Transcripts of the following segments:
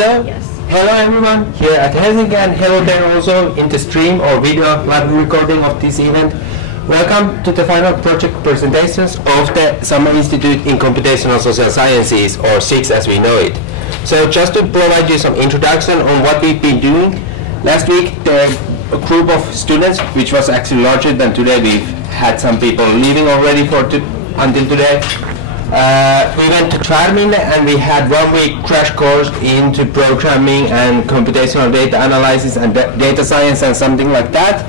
So, hello everyone here at Helsinki, and hello there also in the stream or video live recording of this event. Welcome to the final project presentations of the Summer Institute in Computational Social Sciences, or SICSS as we know it. So just to provide you some introduction on what we've been doing. Last week a group of students, which was actually larger than today, we've had some people leaving already until today. We went to Charmin and we had 1 week crash course into programming and computational data analysis and data science and something like that.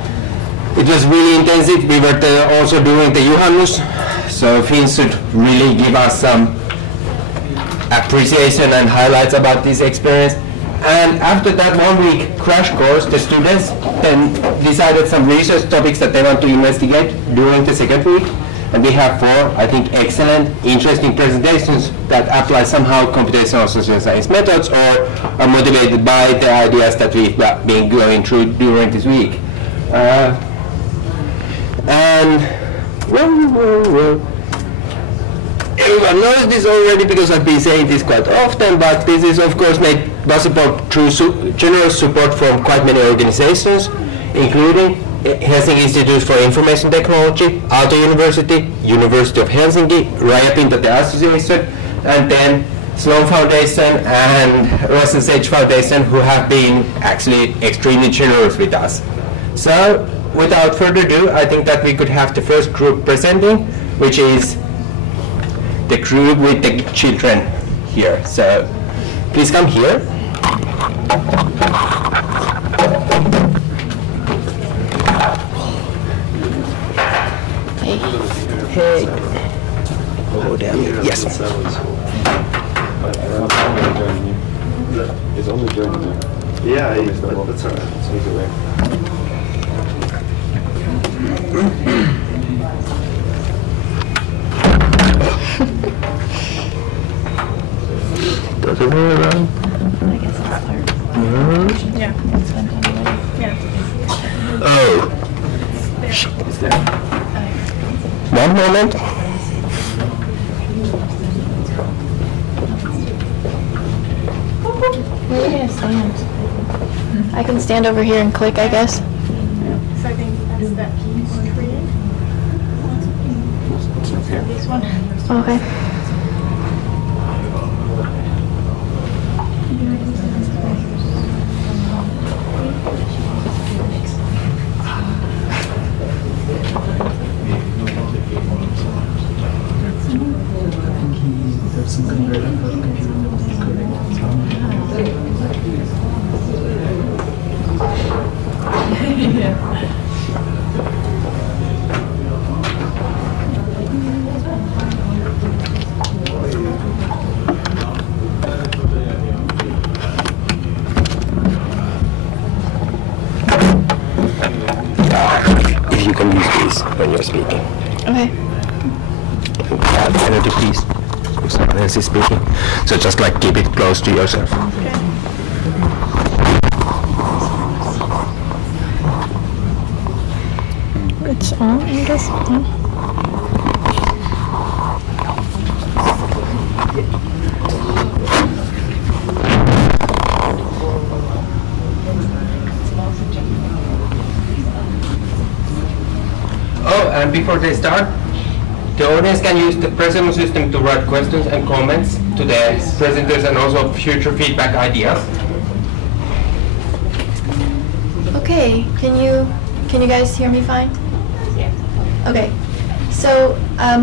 It was really intensive. We were also doing the Juhannus, so Finn should really give us some appreciation and highlights about this experience. And after that 1 week crash course, the students then decided some research topics that they want to investigate during the second week. And we have 4, I think, excellent, interesting presentations that apply somehow computational social science methods or are motivated by the ideas that we've been going through during this week. Everyone knows this already because I've been saying this quite often, but this is of course made possible through generous support from quite many organizations, including Helsinki Institute for Information Technology, Aalto University, University of Helsinki, Rajapinta the Association, and then Sloan Foundation and Russell Sage Foundation, who have been actually extremely generous with us. So, without further ado, I think that we could have the first group presenting, which is the group with the children here. So, please come here. Hey. Oh, damn. Yes. It's only joining you. Yeah, that's alright. It's easy way. Does it way around? I guess I'll start. Yeah. It's been done already. Yeah. Oh. One moment. Where are we going to stand? I can stand over here and click, I guess. So I think that's that screen. This one. Okay. If you can use this when you're speaking. Okay. Can you please? If someone else is speaking. So just like keep it close to yourself. Okay. It's on, I guess. Oh, and before they start, the audience can use the Presemo system to write questions and comments to the presenters and also future feedback ideas. Okay, can you guys hear me fine? Yeah. Okay, so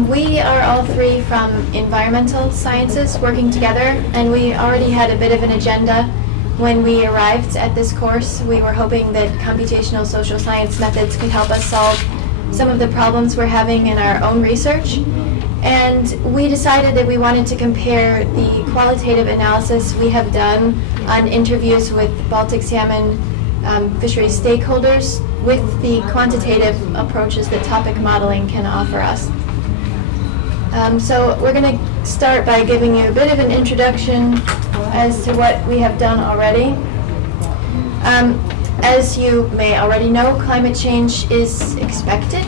we are all 3 from environmental sciences working together, and we already had a bit of an agenda when we arrived at this course. We were hoping that computational social science methods could help us solve some of the problems we're having in our own research. And we decided that we wanted to compare the qualitative analysis we have done on interviews with Baltic salmon fisheries stakeholders with the quantitative approaches that topic modeling can offer us. So we're going to start by giving you a bit of an introduction as to what we have done already. As you may already know, climate change is expected,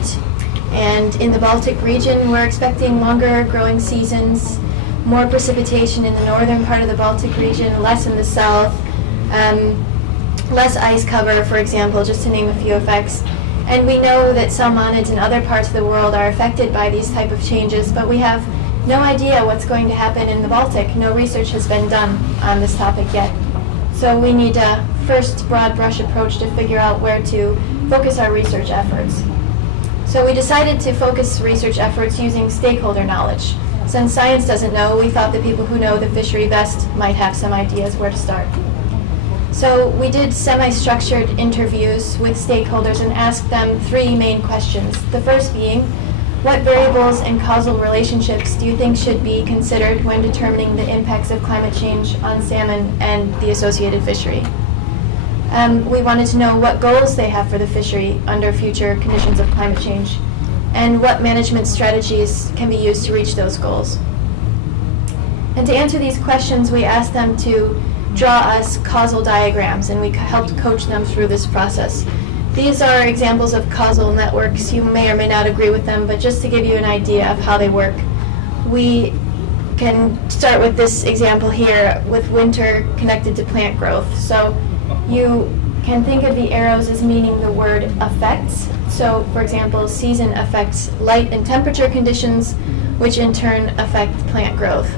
and in the Baltic region we're expecting longer growing seasons, more precipitation in the northern part of the Baltic region, less in the south, less ice cover, for example, just to name a few effects. And we know that salmonids in other parts of the world are affected by these type of changes, but we have no idea what's going to happen in the Baltic. No research has been done on this topic yet. So we need a first broad brush approach to figure out where to focus our research efforts. So we decided to focus research efforts using stakeholder knowledge. Since science doesn't know, we thought the people who know the fishery best might have some ideas where to start. So we did semi-structured interviews with stakeholders and asked them 3 main questions. The first being, what variables and causal relationships do you think should be considered when determining the impacts of climate change on salmon and the associated fishery? We wanted to know what goals they have for the fishery under future conditions of climate change, and what management strategies can be used to reach those goals. And to answer these questions, we asked them to draw us causal diagrams, and we helped coach them through this process. These are examples of causal networks. You may or may not agree with them, but just to give you an idea of how they work, we can start with this example here with winter connected to plant growth. So you can think of the arrows as meaning the word affects. So, for example, season affects light and temperature conditions, which in turn affect plant growth.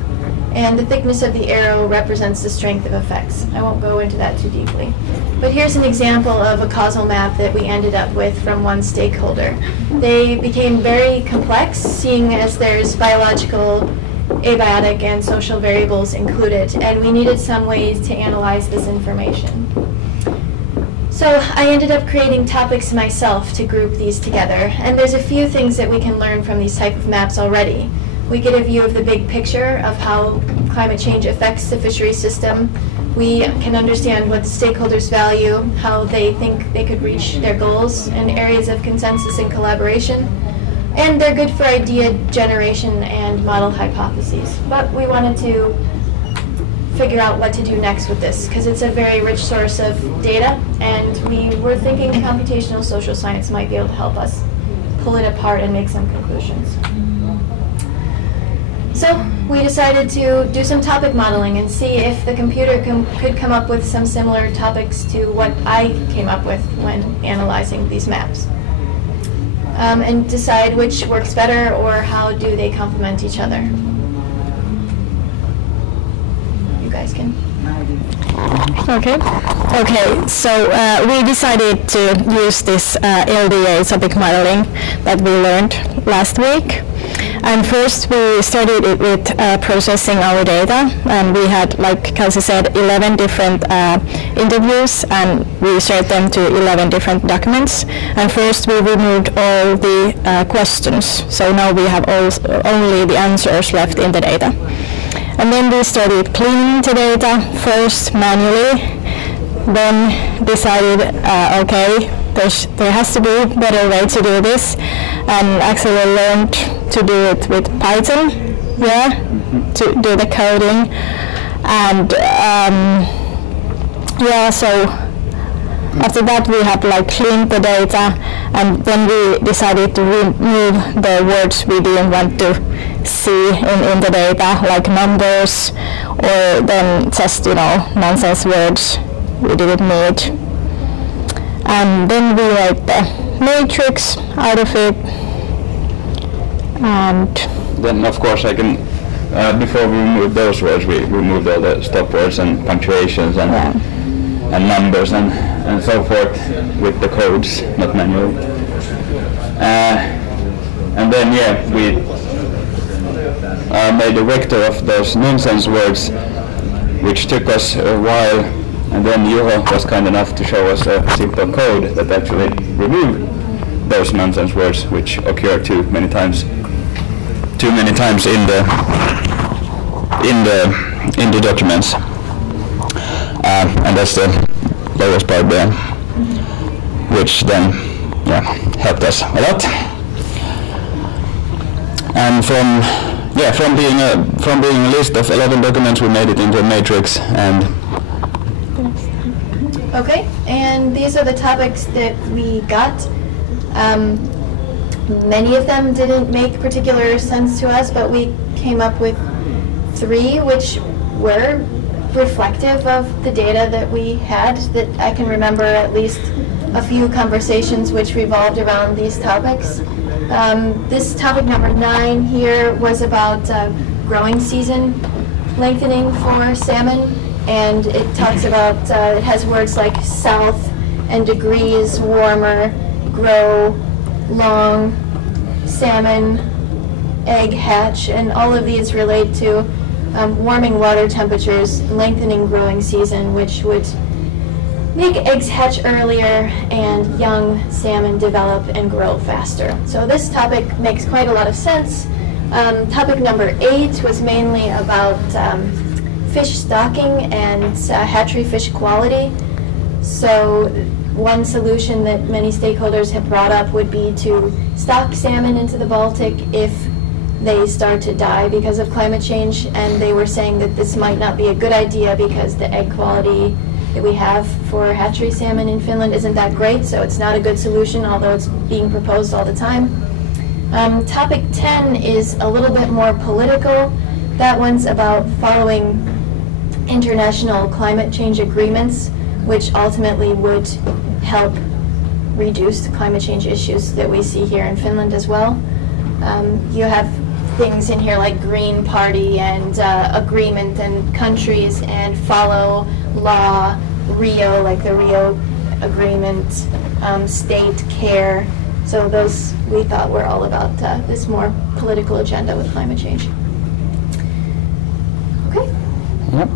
And the thickness of the arrow represents the strength of effects. I won't go into that too deeply. But here's an example of a causal map that we ended up with from one stakeholder. They became very complex, seeing as there's biological, abiotic, and social variables included, and we needed some ways to analyze this information. So I ended up creating topics myself to group these together, and there's a few things that we can learn from these type of maps already. We get a view of the big picture of how climate change affects the fisheries system. We can understand what the stakeholders value, how they think they could reach their goals, and areas of consensus and collaboration. And they're good for idea generation and model hypotheses. But we wanted to figure out what to do next with this, because it's a very rich source of data, and we were thinking computational social science might be able to help us pull it apart and make some conclusions. So we decided to do some topic modeling and see if the computer could come up with some similar topics to what I came up with when analyzing these maps. And decide which works better or how do they complement each other. You guys can. Okay, so we decided to use this LDA topic modeling that we learned last week. And first we started it with processing our data, and we had, like Kelsey said, 11 different interviews, and we shared them to 11 different documents. And first we removed all the questions, so now we have only the answers left in the data. And then we started cleaning the data, first manually, then decided, okay, there has to be a better way to do this, and actually learned to do it with Python, to do the coding. And so after that we had cleaned the data, and then we decided to remove the words we didn't want to see in the data, like numbers, or then just nonsense words we didn't need. And then we write the matrix out of it. And then of course I can, before we remove those words, we removed all the stop words and punctuations and numbers and so forth with the codes, not manually. And then we made a vector of those nonsense words, which took us a while, and then Juho was kind enough to show us a simple code that actually removed those nonsense words, which occur too many times in the documents, and that's the lowest part there, which then helped us a lot. And from being a list of 11 documents, we made it into a matrix. And okay, and these are the topics that we got. Many of them didn't make particular sense to us, but we came up with 3 which were reflective of the data that we had, that I can remember at least a few conversations which revolved around these topics. This topic number 9 here was about growing season lengthening for salmon, and it talks about, it has words like south and degrees warmer, grow, long, salmon, egg hatch, and all of these relate to warming water temperatures, lengthening growing season, which would make eggs hatch earlier and young salmon develop and grow faster. So this topic makes quite a lot of sense. Topic number 8 was mainly about fish stocking and hatchery fish quality. So one solution that many stakeholders have brought up would be to stock salmon into the Baltic if they start to die because of climate change, and they were saying that this might not be a good idea because the egg quality that we have for hatchery salmon in Finland isn't that great, so it's not a good solution, although it's being proposed all the time. Topic 10 is a little bit more political. That one's about following international climate change agreements, which ultimately would help reduce the climate change issues that we see here in Finland as well. You have things in here like Green Party and agreement and countries and follow law, Rio, like the Rio Agreement, state care. So those we thought were all about this more political agenda with climate change. Okay. Yep.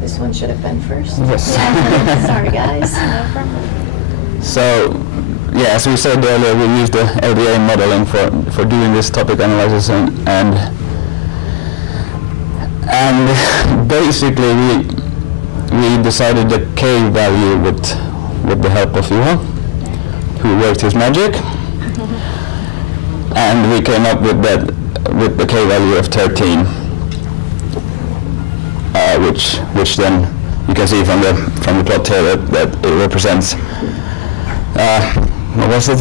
This one should have been first. Yes. Yeah. Sorry, guys. So, yeah, as we said earlier, we used the LDA modeling for doing this topic analysis, and basically we decided the K value with the help of Juha, who worked his magic, and we came up with the K value of 13, which then you can see from the plot here that it represents. What was it?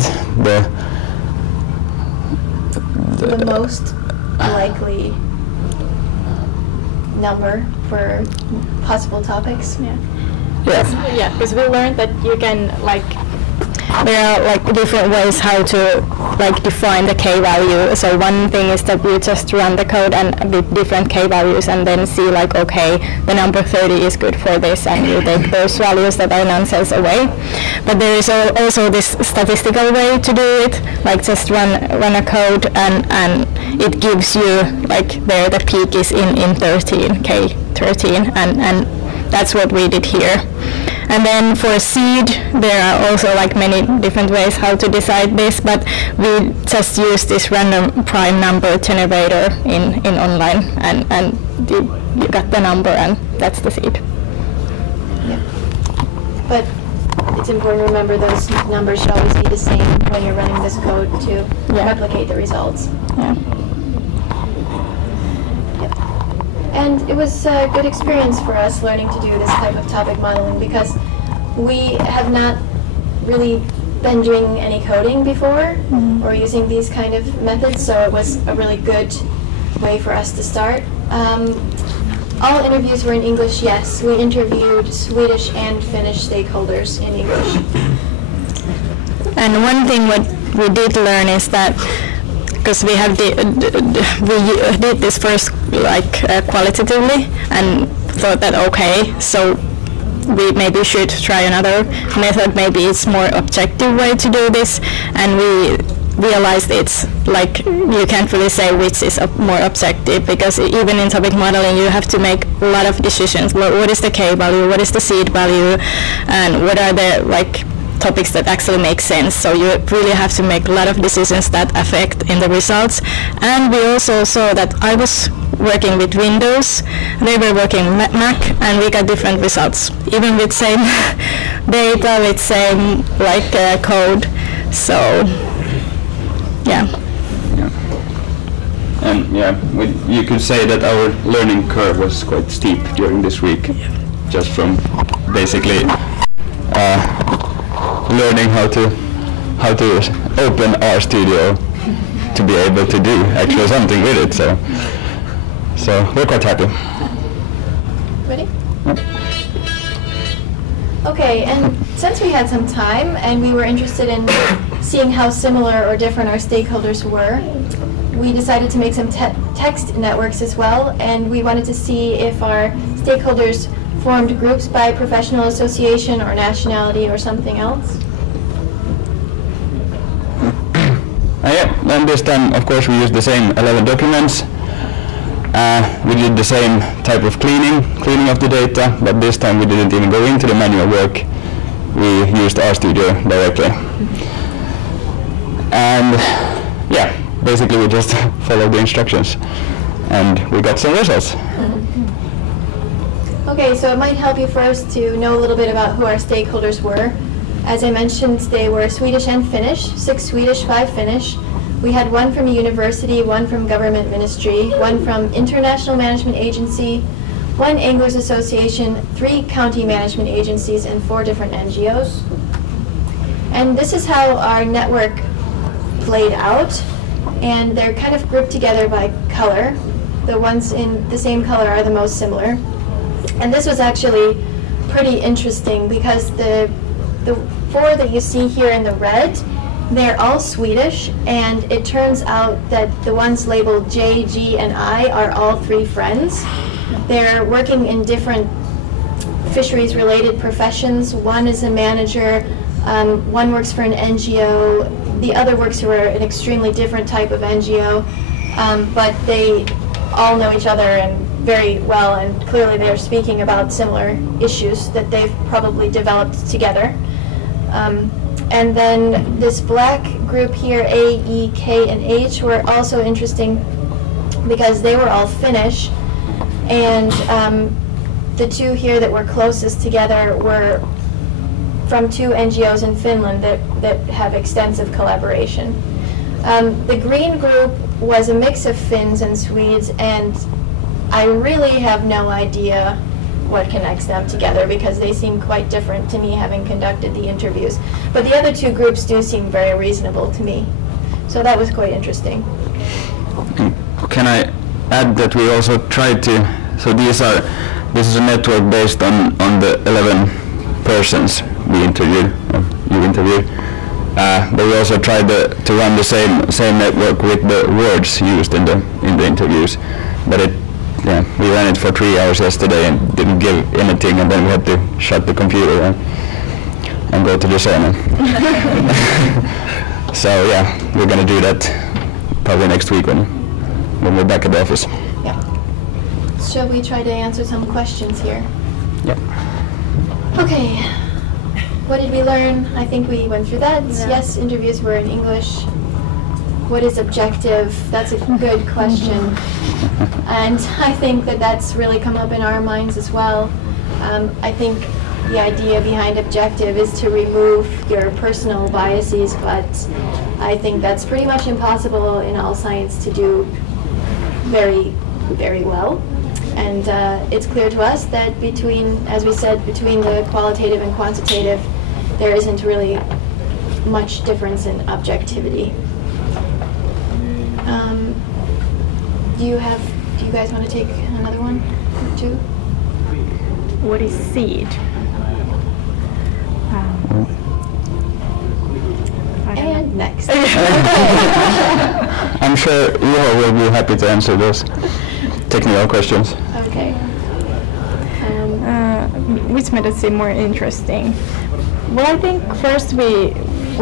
The most likely number for possible topics. Yeah. Yeah. Yeah, because we learned that you can there are like different ways how to define the K value. So one thing is that you just run the code and with different K values and then see okay, the number 30 is good for this, and you take those values that are nonsense away. But there is also this statistical way to do it, just run a code and it gives you there the peak is in 13, K13, and that's what we did here. And then for seed, there are also many different ways how to decide this, but we just use this random prime number generator in online, and you got the number, and that's the seed. Yeah. But it's important to remember those numbers should always be the same when you're running this code to replicate the results. Yeah. And it was a good experience for us learning to do this type of topic modeling, because we have not really been doing any coding before or using these kind of methods, so it was a really good way for us to start. All interviews were in English, yes. We interviewed Swedish and Finnish stakeholders in English. And one thing what we did learn is that because we did this first qualitatively and thought that okay, so we maybe should try another method, maybe it's more objective way to do this, and we realized it's you can't really say which is more objective, because even in topic modeling you have to make a lot of decisions. What is the K value, what is the seed value, and what are the topics that actually make sense. So you really have to make a lot of decisions that affect in the results. And we also saw that I was working with Windows, they were working Mac, and we got different results, even with same data, with same code. So yeah. And you could say that our learning curve was quite steep during this week, just from basically learning how to open RStudio to be able to do actually something with it. So we're quite happy. Ready? Okay, and since we had some time and we were interested in seeing how similar or different our stakeholders were, we decided to make some text networks as well, and we wanted to see if our stakeholders formed groups by professional association or nationality or something else. Yeah, and this time, of course, we used the same 11 documents. We did the same type of cleaning of the data, but this time we didn't even go into the manual work. We used RStudio directly. And yeah, basically we just followed the instructions and we got some results. Okay, so it might help you first to know a little bit about who our stakeholders were. As I mentioned, they were Swedish and Finnish, 6 Swedish, 5 Finnish. We had one from a university, one from government ministry, one from international management agency, 1 anglers association, 3 county management agencies, and 4 different NGOs. And this is how our network played out, and they're kind of grouped together by color. The ones in the same color are the most similar. And this was actually pretty interesting because the 4 that you see here in the red, they're all Swedish, and it turns out that the ones labeled J, G, and I are all 3 friends. They're working in different fisheries-related professions. One is a manager, one works for an NGO, the other works for an extremely different type of NGO, but they all know each other and very well, and clearly they're speaking about similar issues that they've probably developed together. And then this black group here, A, E, K, and H, were also interesting because they were all Finnish, and the 2 here that were closest together were from 2 NGOs in Finland that have extensive collaboration. The green group was a mix of Finns and Swedes, and I really have no idea what connects them together because they seem quite different to me, having conducted the interviews. But the other 2 groups do seem very reasonable to me. So that was quite interesting. Can I add that we also tried to, so this is a network based on the 11 persons we interviewed, you interviewed. But we also tried to run the same network with the words used in the interviews. But we ran it for 3 hours yesterday and didn't give anything, and then we had to shut the computer and go to the sauna. So yeah, we're gonna do that probably next week when we're back at the office. Yeah. Shall we try to answer some questions here? Yeah. Okay. What did we learn? I think we went through that. Yeah. Yes, interviews were in English. What is objective? That's a good question. And I think that that's really come up in our minds as well. I think the idea behind objective is to remove your personal biases, but I think that's pretty much impossible in all science to do very, very well. And it's clear to us that as we said, between the qualitative and quantitative, there isn't really much difference in objectivity. Do you guys want to take another one or 2? What is seed? And next. I'm sure Juho will be happy to answer those technical questions. Okay. Which made it seem more interesting? Well, I think first we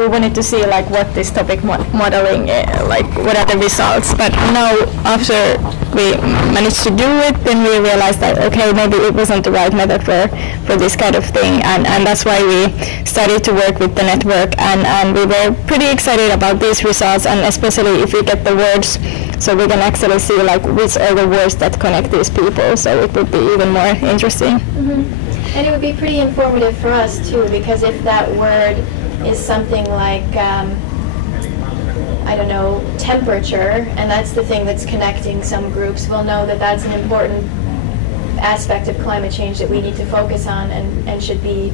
wanted to see like what this topic modeling, like what are the results. But now after we managed to do it, then we realized that okay, maybe it wasn't the right method for this kind of thing, and that's why we started to work with the network, and we were pretty excited about these results, and especially if we get the words, so we can actually see like which are the words that connect these people, so it would be even more interesting. Mm-hmm. And it would be pretty informative for us too, because if that word is something like, I don't know, temperature, and that's the thing that's connecting some groups, we'll know that that's an important aspect of climate change that we need to focus on and should be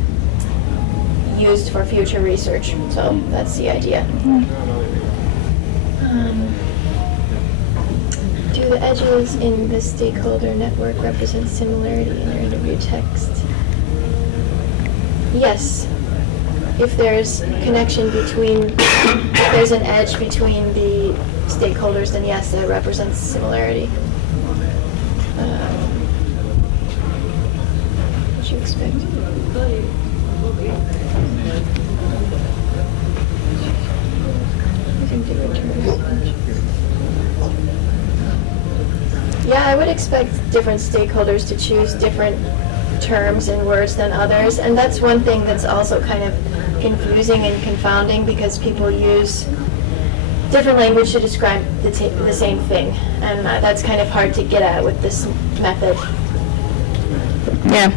used for future research. So that's the idea. Do the edges in the stakeholder network represent similarity in your interview text? Yes. If there's connection between, if there's an edge between the stakeholders, then yes, that represents similarity. What you expect? Yeah, I would expect different stakeholders to choose different terms and words than others, and that's one thing that's also kind of confusing and confounding because people use different language to describe the same thing, and that's kind of hard to get at with this method. Yeah,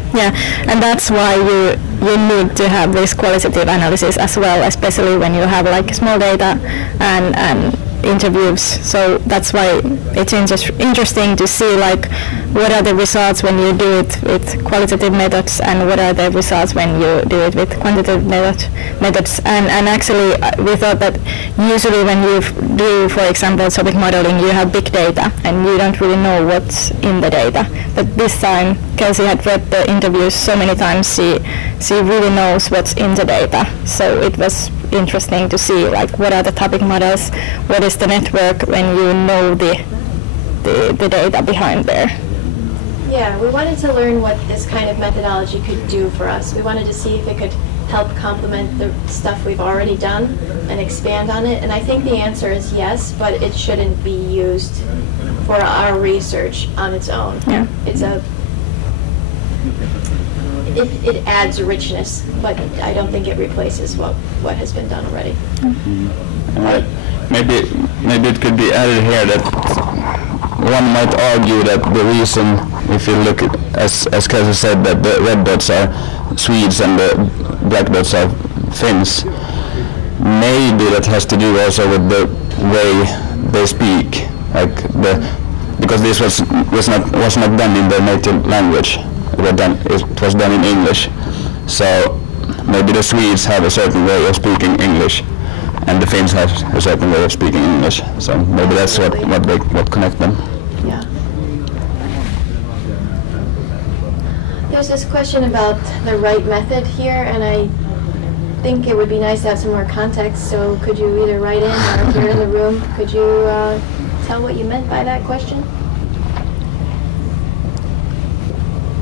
and that's why you need to have this qualitative analysis as well, especially when you have like small data and interviews. So that's why it's interesting to see like what are the results when you do it with qualitative methods and what are the results when you do it with quantitative methods. And actually we thought that usually when you do, for example, topic modeling, you have big data and you don't really know what's in the data. But this time Kelsey had read the interviews so many times, she really knows what's in the data. So it was interesting to see like what are the topic models, what is the network when you know the data behind there. Yeah, we wanted to learn what this kind of methodology could do for us. We wanted to see if it could help complement the stuff we've already done and expand on it, and I think the answer is yes, but it shouldn't be used for our research on its own. Yeah. It adds richness, but I don't think it replaces what has been done already. Maybe it could be added here that one might argue that the reason, if you look at, as Kelsey said, that the red dots are Swedes and the black dots are Finns, maybe that has to do also with the way they speak, like because this was not done in their native language. It was done in English, so maybe the Swedes have a certain way of speaking English, and the Finns have a certain way of speaking English. So maybe that's what connect them. Yeah. There's this question about the right method here, and I think it would be nice to have some more context. So could you either write in, or if you're in the room, could you tell what you meant by that question?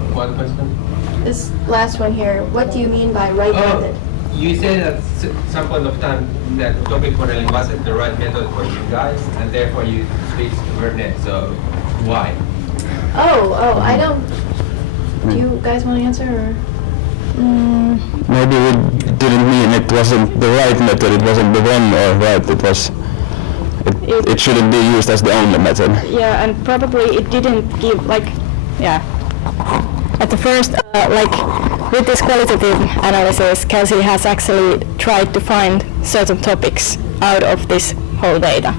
What question? This last one here. What do you mean by right method? You said at some point of time that topic modeling wasn't the right method for you guys, and therefore you switched to WordNet. So why? Oh, I don't. Do you guys want to answer? Or? Maybe we didn't mean it wasn't the right method. It wasn't the wrong or right. It was. It shouldn't be used as the only method. Yeah, and probably it didn't give At the first, with this qualitative analysis, Kelsey has actually tried to find certain topics out of this whole data.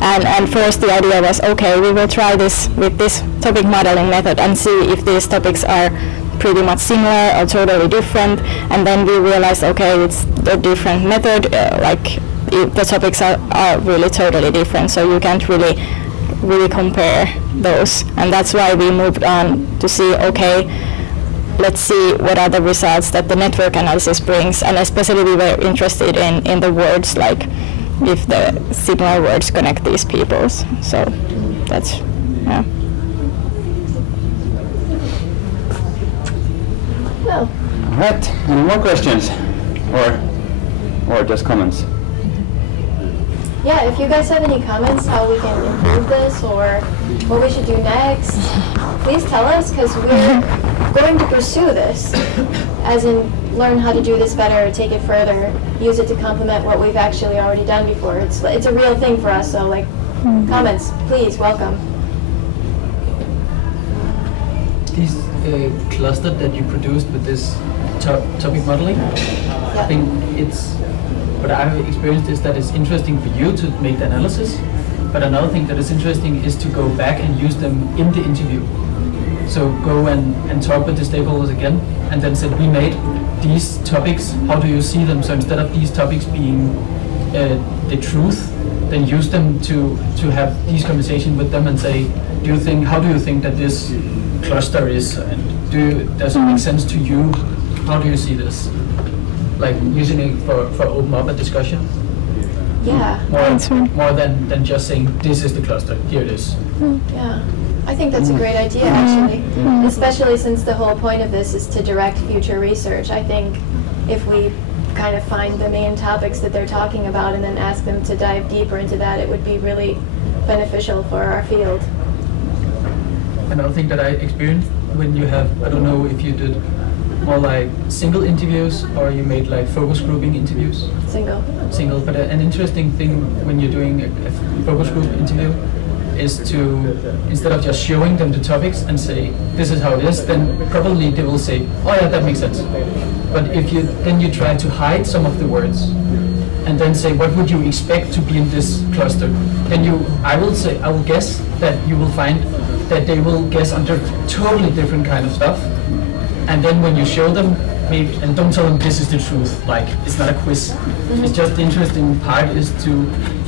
And first the idea was, okay, we will try this with this topic modeling method and see if these topics are pretty much similar or totally different. And then we realized, okay, it's a different method, the topics are really totally different, so you can't really compare those, and that's why we moved on to see, okay, let's see what are the results that the network analysis brings, and especially we were interested in the words, like if the similar words connect these peoples. So that's, yeah. Well. All right, any more questions or just comments? Yeah, if you guys have any comments how we can improve this or what we should do next, please tell us, because we're going to pursue this, as in learn how to do this better, take it further, use it to complement what we've actually already done before. It's a real thing for us, so comments, please, welcome. This cluster that you produced with this topic modeling, I think what I've experienced is that it's interesting for you to make the analysis, but another thing that is interesting is to go back and use them in the interview. So go and talk with the stakeholders again, and then say, we made these topics, how do you see them? So instead of these topics being the truth, then use them to have these conversations with them and say, how do you think that this cluster is, and does it make sense to you? How do you see this? Like using it for open up a discussion? Yeah. More than just saying, this is the cluster, here it is. Yeah. I think that's a great idea, actually, especially since the whole point of this is to direct future research. I think if we kind of find the main topics that they're talking about and then ask them to dive deeper into that, it would be really beneficial for our field. Another thing that I experienced when you have, I don't know if you did more like single interviews or you made like focus grouping interviews? Single, but an interesting thing when you're doing a focus group interview is to, instead of just showing them the topics and say, this is how it is, then probably they will say, oh yeah, that makes sense. But if you try to hide some of the words and then say, what would you expect to be in this cluster? Then I will guess that you will find that they will guess under totally different kind of stuff. And then when you show them, maybe, and don't tell them this is the truth, like it's not a quiz. It's just the interesting part is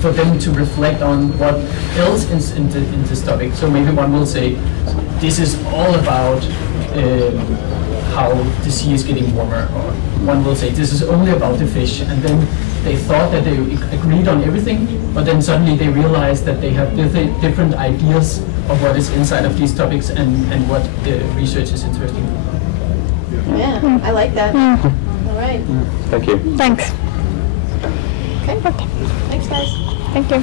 for them to reflect on what else is in this topic. So maybe one will say, this is all about how the sea is getting warmer, or one will say, this is only about the fish, and then they thought that they agreed on everything, but then suddenly they realized that they have different ideas of what is inside of these topics and what the research is interesting. Yeah, I like that. All right. Thank you. Thanks. Okay. Thanks, guys. Thank you.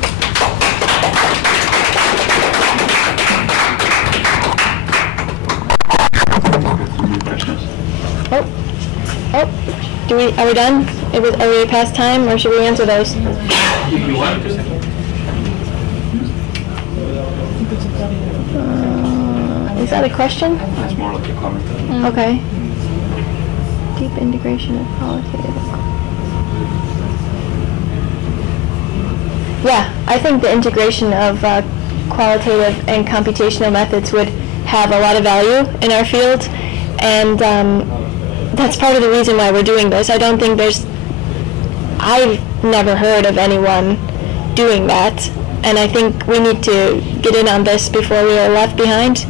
Are we done? Are we past time, or should we answer those? If you want to. Is that a question? It's more like a comment. Okay. Deep integration of qualitative. Yeah, I think the integration of qualitative and computational methods would have a lot of value in our field, and that's part of the reason why we're doing this. I don't think I've never heard of anyone doing that, and I think we need to get in on this before we are left behind.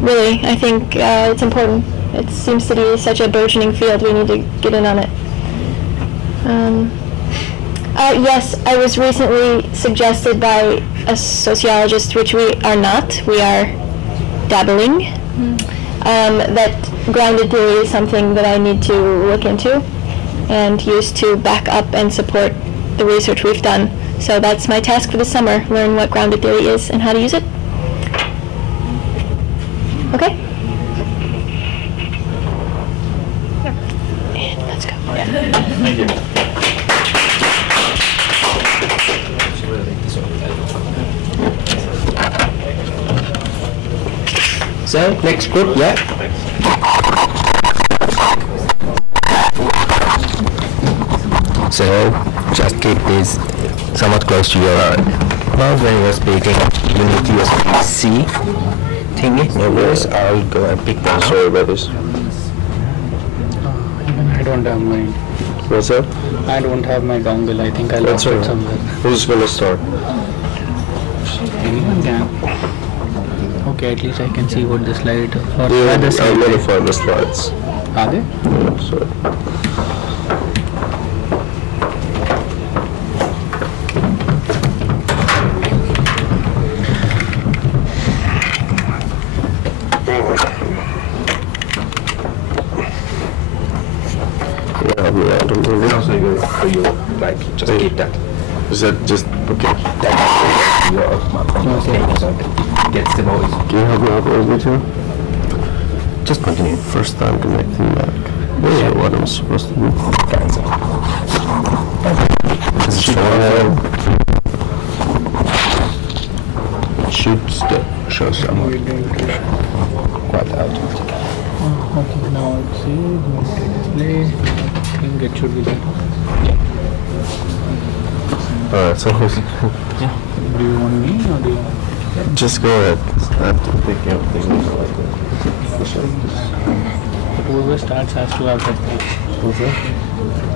Really, I think it's important. It seems to be such a burgeoning field. We need to get in on it. Yes, I was recently suggested by a sociologist, which we are not. We are dabbling. That grounded theory is something that I need to look into and use to back up and support the research we've done. So that's my task for the summer, learn what grounded theory is and how to use it. Okay? And let's go. Thank you. So, next group, yeah? So, just keep this somewhat close to your mouth when you're speaking. You need to use the C thingy. No worries, I'll go and pick them. Sorry about this. I don't have my... What's up? I don't have my dongle. I think I lost it somewhere. Who's gonna start? Anyone can. Okay, at least I can see what the slide or I'm gonna find the slides. Are they? Yeah, sorry. Also, you like just keep that. Is that just okay? Your gets the voice. Can you help me out a little bit here? Just continue. First time connecting back. Yeah, what I'm supposed to do. This is should show some quite automatic. Okay, now let's see. Display. I think it should be there. Alright, so who's... Do you want me or do you want... Just go ahead. I have to pick everything like Whoever starts has to have that page. What's that?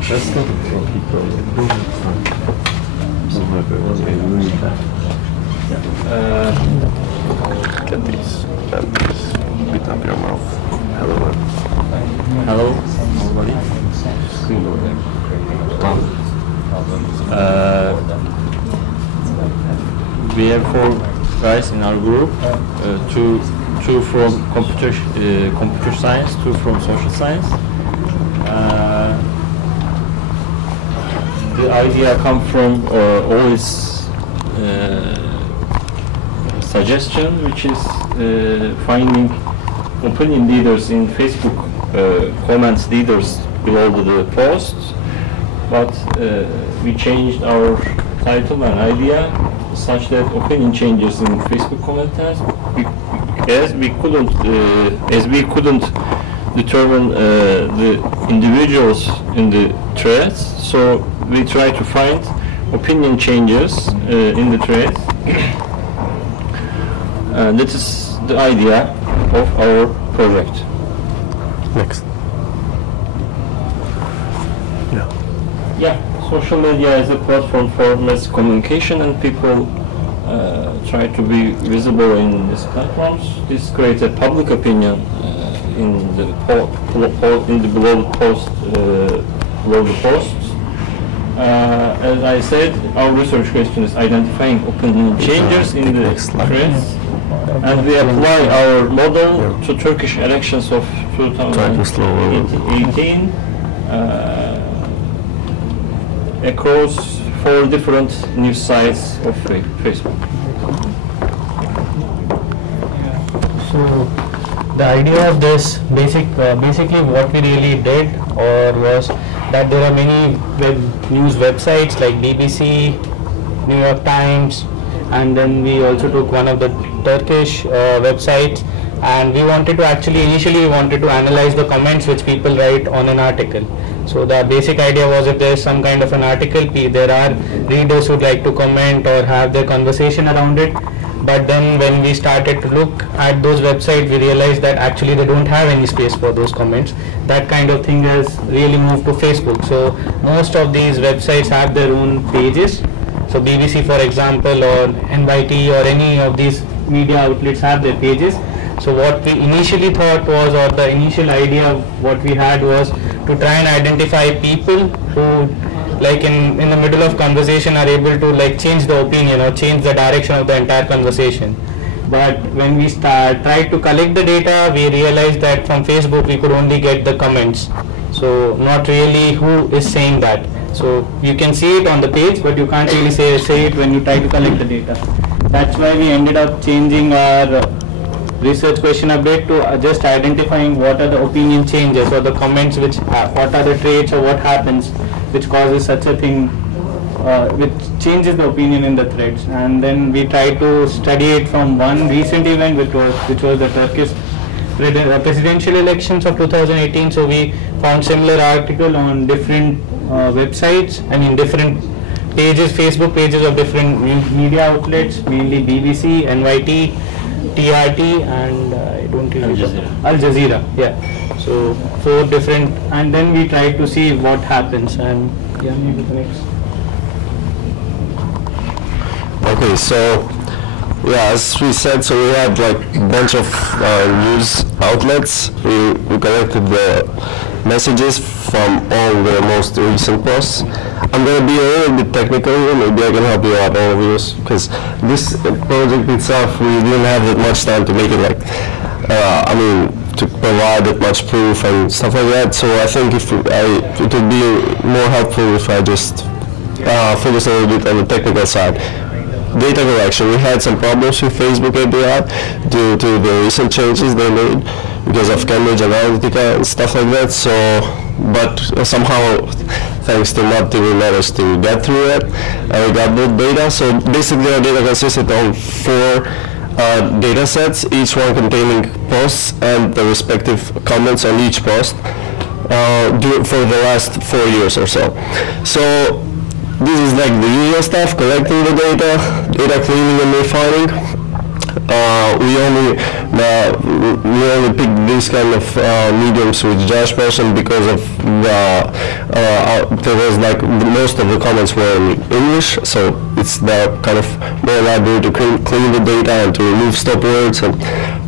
That's not keep going. Get these and just bit up your mouth. Hello. Hello. We have 4 guys in our group, two from computer science, 2 from social science. The idea come from always suggestion, which is finding opinion leaders in Facebook, comments leaders below the posts, but we changed our title and idea such that opinion changes in Facebook commenters, as we couldn't determine the individuals in the threads, so we try to find opinion changes in the thread. That is the idea of our project. Next. Yeah, social media is a platform for mass communication, and people try to be visible in these platforms. This creates a public opinion in the below the posts. As I said, our research question is identifying opinion changes in the threads, and we apply our model to Turkish elections of 2018 across 4 different news sites of Facebook. So the idea of this basically what we really did was that there are many news websites like BBC, New York Times, and then we also took one of the Turkish websites, and we wanted to initially analyze the comments which people write on an article. So the basic idea was, if there is some kind of an article, there are readers who would like to comment or have their conversation around it. But then when we started to look at those websites, we realized that actually they don't have any space for those comments. That kind of thing has really moved to Facebook. So most of these websites have their own pages. So BBC, for example, or NYT or any of these media outlets have their pages. So what we initially thought was, or the initial idea what we had was to try and identify people who, like in the middle of conversation, are able to like change the opinion or change the direction of the entire conversation. But when we tried to collect the data, we realized that from Facebook we could only get the comments. So not really who is saying that. So you can see it on the page, but you can't really say it when you try to collect the data. That's why we ended up changing our research question a bit to just identifying what are the opinion changes or the comments which what are the traits or what happens which causes such a thing, which changes the opinion in the threads. And then we try to study it from one recent event which was the Turkish presidential elections of 2018. So we found similar article on different websites and in different pages, Facebook pages of different media outlets, mainly BBC, NYT, TRT, and I don't remember Al Jazeera. Yeah. So 4 different, and then we try to see what happens. And yeah, maybe the next. Okay, so yeah, as we said, so we had like a bunch of news outlets. We collected the messages from all the most recent posts. I'm going to be a little bit technical here, maybe I can help you out, all of you, because this project itself, we didn't have that much time to make it like, to provide that much proof and stuff like that, so I think it would be more helpful if I just focus a little bit on the technical side. Data collection, we had some problems with Facebook API due to the recent changes they made because of Cambridge Analytica and stuff like that, so, but somehow, thanks to Matt, we managed to get through it, and we got the data. So basically our data consisted of 4 data sets, each one containing posts and the respective comments on each post for the last 4 years or so. So this is like the usual stuff, collecting the data cleaning and refining. We only picked these kind of mediums which Josh mentioned because of there was like most of the comments were in English, so it's the kind of more library to clean the data and to remove stop words and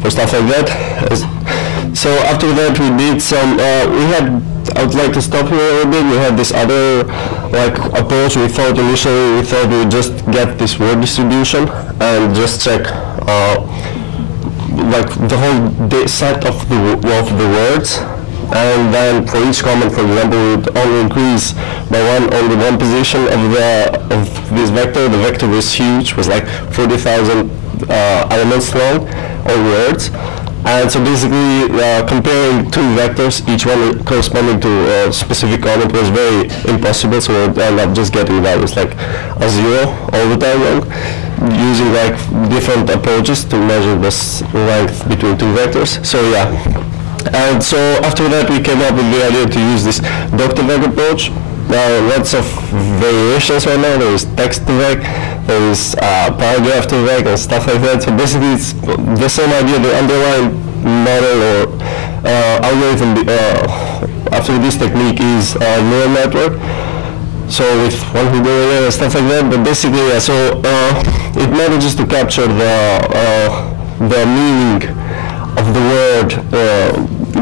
for stuff like that. So after that we did some, I would like to stop here a little bit. We had this other like approach. We thought initially we would just get this word distribution and just check like the whole set of the words, and then for each comment, for example, we would only increase by only one position of this vector. The vector was huge, was like 40,000 elements long, or words. And so basically comparing two vectors, each one corresponding to a specific comment, was very impossible, so we would end up just getting values like a 0 all the time long, using like different approaches to measure this length between two vectors. So yeah. And so after that we came up with the idea to use this doc-to-vec approach. There are lots of variations right now. There is text-to-vec, there is paragraph-to-vec and stuff like that. So basically it's the same idea. The underlying model or algorithm after this technique is a neural network. So with one hidden layer and stuff like that. But basically, yeah, so it manages to capture the meaning of the word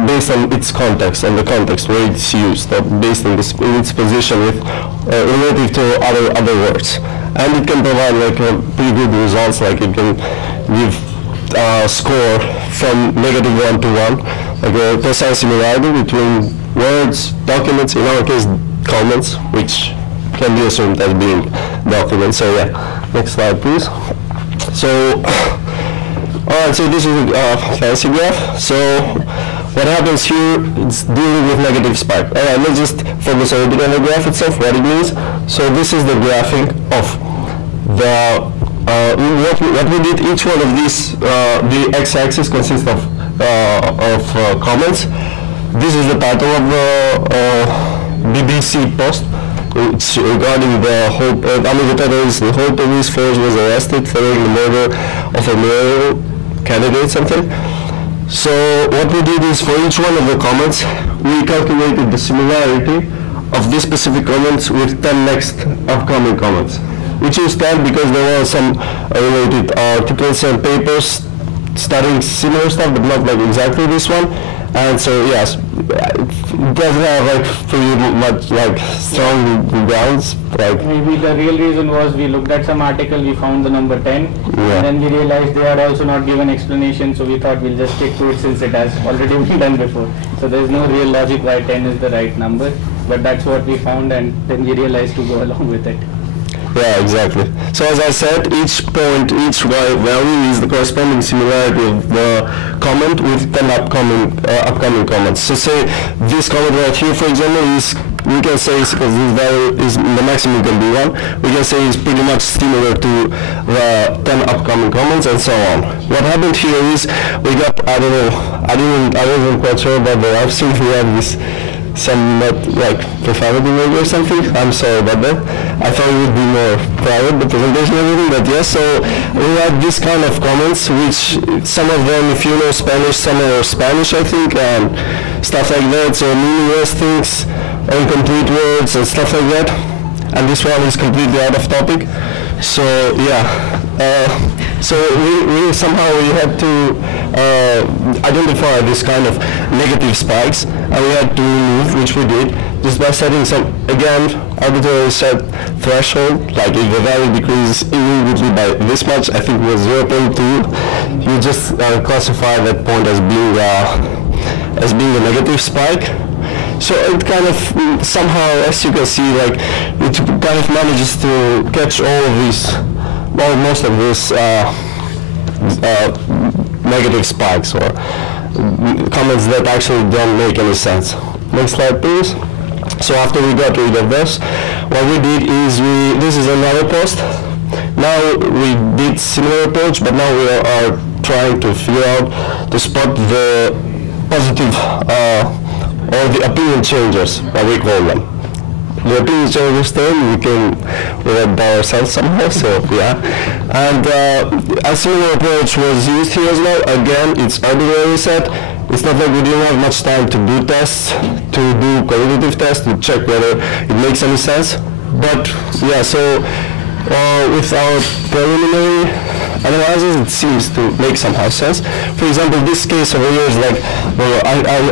based on its context and the context where it's used, based on its position with relative to other words, and it can provide like pretty good results. Like it can give a score from -1 to 1, like a precise similarity between words, documents, in our case comments, which can be assumed as being documents. So yeah, next slide please. So alright, so this is a fancy graph. So what happens here, it's dealing with negative spike. Alright, let's just focus a little bit on the graph itself, what it means. So this is the graphing of the, what we did, each one of these, the x-axis consists of comments. This is the title of the BBC post. It's regarding the whole, the title is "The whole police force was arrested following the murder of a mayoral candidate," something. So what we did is for each one of the comments, we calculated the similarity of this specific comments with 10 next upcoming comments. We chose 10 because there were some related articles and papers studying similar stuff, but not like exactly this one. And so yes, it doesn't have like pretty much like strong grounds. Like maybe the real reason was we looked at some article, we found the number 10, and then we realized they are also not given explanation, so we thought we'll just stick to it since it has already been done before. So there's no real logic why 10 is the right number, but that's what we found, and then we realized to go along with it. Yeah, exactly. So as I said, each point, each value is the corresponding similarity of the comment with 10 upcoming comments. So say this comment right here, for example, is, we can say, because this value is, the maximum can be 1, we can say is pretty much similar to the 10 upcoming comments and so on. What happened here is we got, I wasn't quite sure about the live stream. We have this somewhat like profanity maybe or something. I'm sorry about that. I thought it would be more private, the presentation and everything, but yes, so we had this kind of comments, which some of them, if you know Spanish, some are Spanish, I think, and stuff like that, so meaningless things, incomplete words and stuff like that. And this one is completely out of topic. So yeah, so we somehow had to identify this kind of negative spikes, and we had to remove, which we did, just by setting some, again, arbitrarily set threshold. Like if the value decreases immediately by this much, I think it was 0.2, you just classify that point as being a negative spike. So it kind of somehow, as you can see, like it kind of manages to catch all of these, well, most of these negative spikes or comments that actually don't make any sense. Next slide, please. So after we got rid of this, what we did is this is another post. Now we did similar approach, but now we are trying to figure out to spot the positive or the opinion changers, what we call them. The opinion changers term we can read by ourselves somehow, so yeah. And a similar approach was used here as well. Again, it's arbitrary set. it's not like we didn't have much time to do tests, to do qualitative tests, to check whether it makes any sense. But yeah, so with our preliminary analysis, it seems to make somehow sense. For example, this case over here is like, well,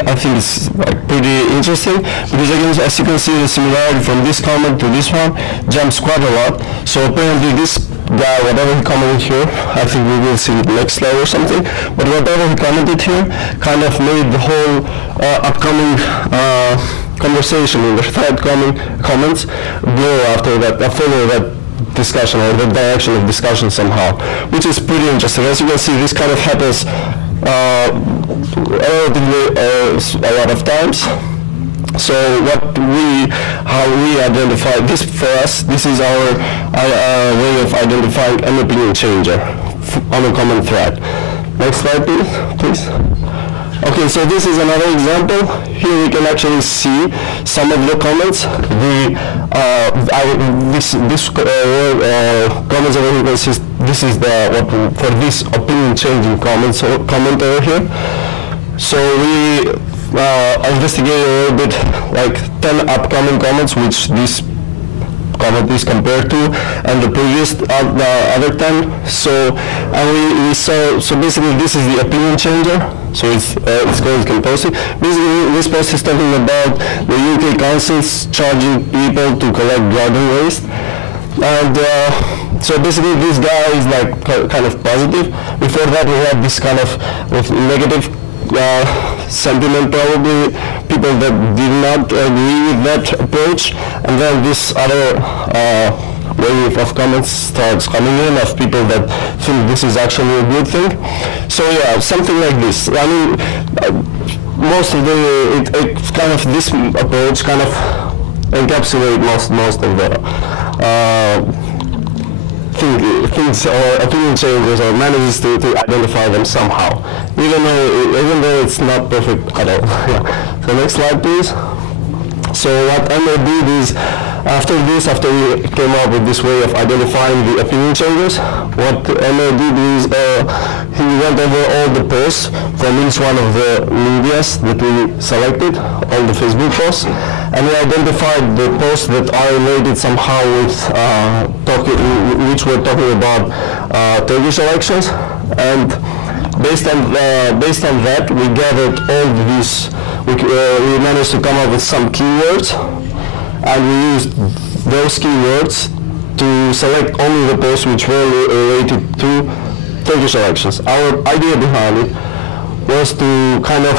I think it's like pretty interesting because again, as you can see, the similarity from this comment to this one jumps quite a lot. So apparently this guy, whatever he commented here, I think we will see it next slide or something, but whatever he commented here kind of made the whole upcoming conversation in the thread comments go after that, follow that discussion or the direction of discussion somehow, which is pretty interesting. As you can see, this kind of happens relatively a lot of times. So how we identify this for us, this is our way of identifying an opinion changer on a common thread. Next slide, please. Okay, so this is another example. Here we can actually see some of the comments. This comments over here consists. This is for this opinion changing comment over here. So we investigated a little bit, like 10 upcoming comments, which this comment is compared to, and the previous other 10. So we saw. So basically, this is the opinion changer. So it's called composting. Basically, this post is talking about the UK councils charging people to collect garden waste, and so basically this guy is like kind of positive. Before that, we had this kind of with negative sentiment, probably people that did not agree with that approach, and then this other wave of comments starts coming in of people that think this is actually a good thing. So yeah, something like this. I mean, most of it's kind of this approach kind of encapsulate most of the things or opinion changes, or manages to identify them somehow, even though it's not perfect at all. Yeah. So next slide, please. So what Emma did is, after we came up with this way of identifying the opinion changers, what Emma did is he went over all the posts from each one of the medias that we selected, all the Facebook posts, and we identified the posts that are related somehow with which were talking about Turkish elections, and based on that, we gathered all these. We managed to come up with some keywords, and we used those keywords to select only the posts which were related to Turkish elections. Our idea behind it was to kind of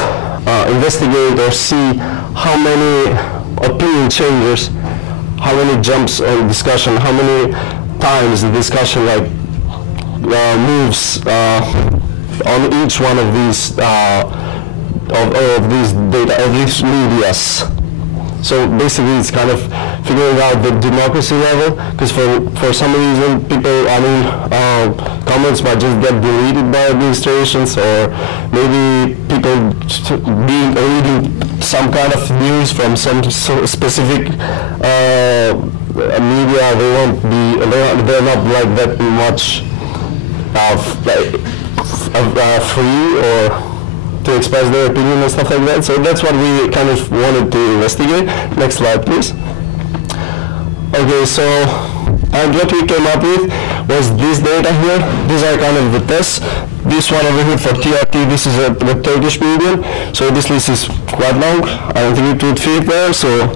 investigate or see how many opinion changers, how many jumps in discussion, how many times the discussion moves on each one of these of these medias. So basically, it's kind of figuring out the democracy level, because for some reason, people, comments might just get deleted by administrations, or maybe people reading some kind of news from some specific media. They're not like that much free or to express their opinion and stuff like that. So that's what we kind of wanted to investigate. Next slide, please. Okay, so, and what we came up with was this data here. These are kind of the tests. This one over here for TRT, this is the Turkish medium. So this list is quite long. I don't think it would fit there, so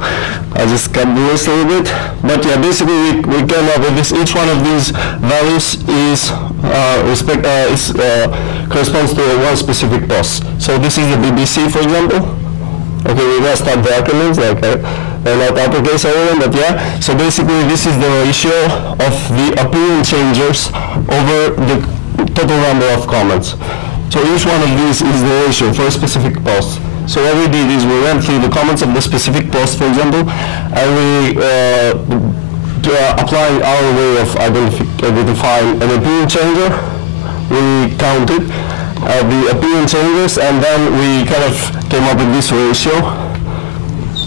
I just cut the list a little bit. But yeah, basically we came up with this. Each one of these values is corresponds to one specific post. So this is the BBC, for example. Okay, we messed up the acronyms, like they're not uppercase everyone, but yeah. So basically this is the ratio of the opinion changers over the total number of comments. So each one of these is the ratio for a specific post. So what we did is we went through the comments of the specific post, for example, and we applying our way of identifying an opinion changer, we counted the opinion changers, and then we kind of came up with this ratio,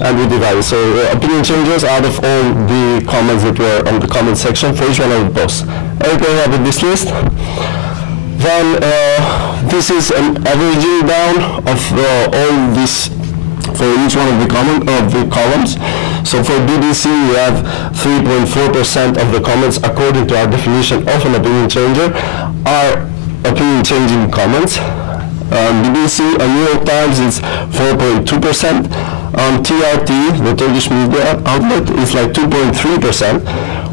and we divided. So opinion changers out of all the comments that were on the comment section for each one of the posts. And we came up with this list. Then this is an averaging down of all this for each one of the columns. So for BBC, we have 3.4% of the comments, according to our definition of an opinion changer, are opinion-changing comments. BBC, New York Times, is 4.2%. TRT, the Turkish media outlet, is like 2.3%,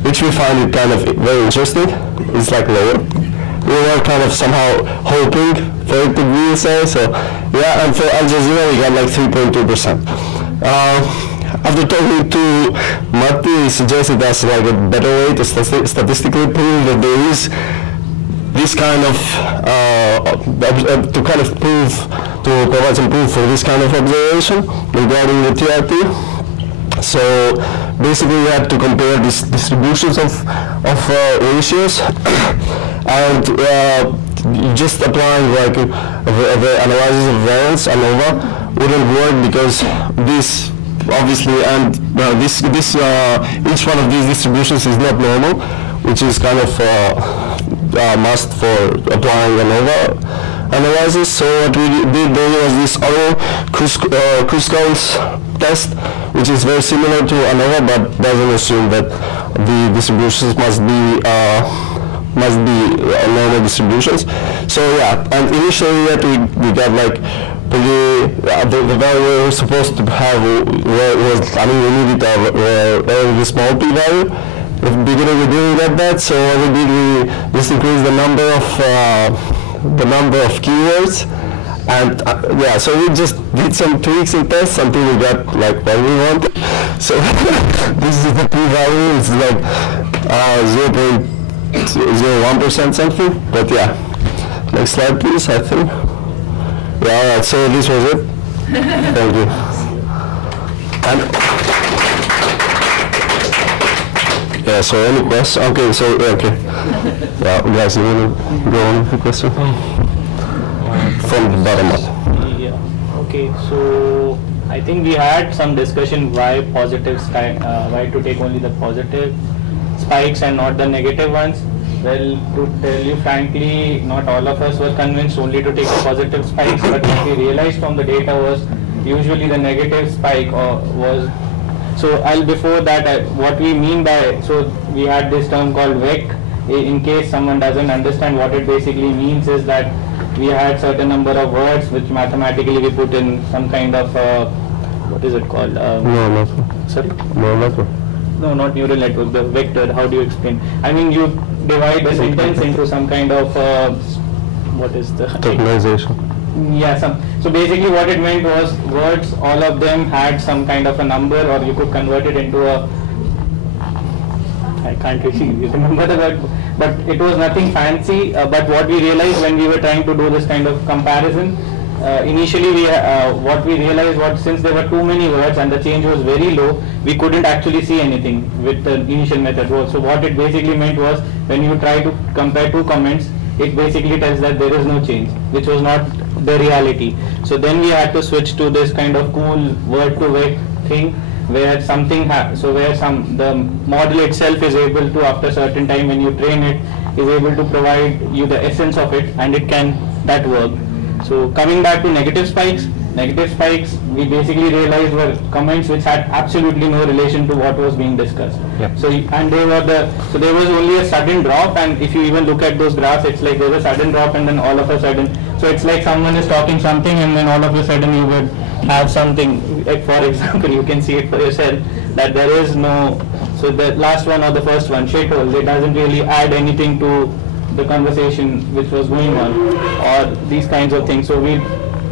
which we find it kind of very interesting. It's like lower. We were kind of somehow hoping for it to be so. So yeah, and for Al Jazeera, we got like 3.2%. After talking to Matti, he suggested that's like a better way to statistically prove that there is this kind of to provide some proof for this kind of observation regarding the TRT. So basically, we had to compare these distributions of ratios, and just applying like the analysis of variance ANOVA wouldn't work, because this obviously, and each one of these distributions is not normal, which is kind of must for applying ANOVA analysis. So what we did there was this other Kruskal's test, which is very similar to ANOVA, but doesn't assume that the distributions must be normal distributions. So yeah, and initially we got like pretty, the value we were supposed to have was, I mean, we needed a relatively small p-value. At the beginning we didn't get that, so what we did, we just increased the number of keywords, and yeah, so we just did some tweaks and tests until we got like what we wanted. So this is the p-value. It's like 0.01% something, but yeah. Next slide, please. I think. Yeah. All right. So this was it. Thank you. And yeah, so any questions? Okay, so, okay. Yeah, guys, you want to go on with the question? From the bottom up. Yeah, okay, so I think we had some discussion why why to take only the positive spikes and not the negative ones. Well, to tell you frankly, not all of us were convinced only to take the positive spikes, but what we realized from the data was usually the negative spike was. So before that, what we mean by, so we had this term called VEC. In case someone doesn't understand what it basically means, is that we had certain number of words which mathematically we put in some kind of, what is it called? Neural network. Sorry? Neural network. No, not neural network, the vector. How do you explain? I mean, you divide the sentence into some kind of, what is the... Tokenization. Yeah, so basically what it meant was words, all of them had some kind of a number, or you could convert it into a, I can't really remember the word, but it was nothing fancy. But what we realized when we were trying to do this kind of comparison, initially what we realized was, since there were too many words and the change was very low, we couldn't actually see anything with the initial method. So what it basically meant was, when you try to compare two comments, it basically tells that there is no change, which was not the reality. So then we had to switch to this kind of cool word to vec thing, where something the model itself is able to, after a certain time when you train it, is able to provide you the essence of it, and it can that work. So coming back to negative spikes, we basically realized were comments which had absolutely no relation to what was being discussed. Yep. So there was only a sudden drop, and if you even look at those graphs, it's like there's a sudden drop and then all of a sudden, so it's like someone is talking something and then all of a sudden you would have something, like for example, you can see it for yourself, that there is no, so the last one or the first one, shithole, it doesn't really add anything to the conversation which was going on, or these kinds of things. So we,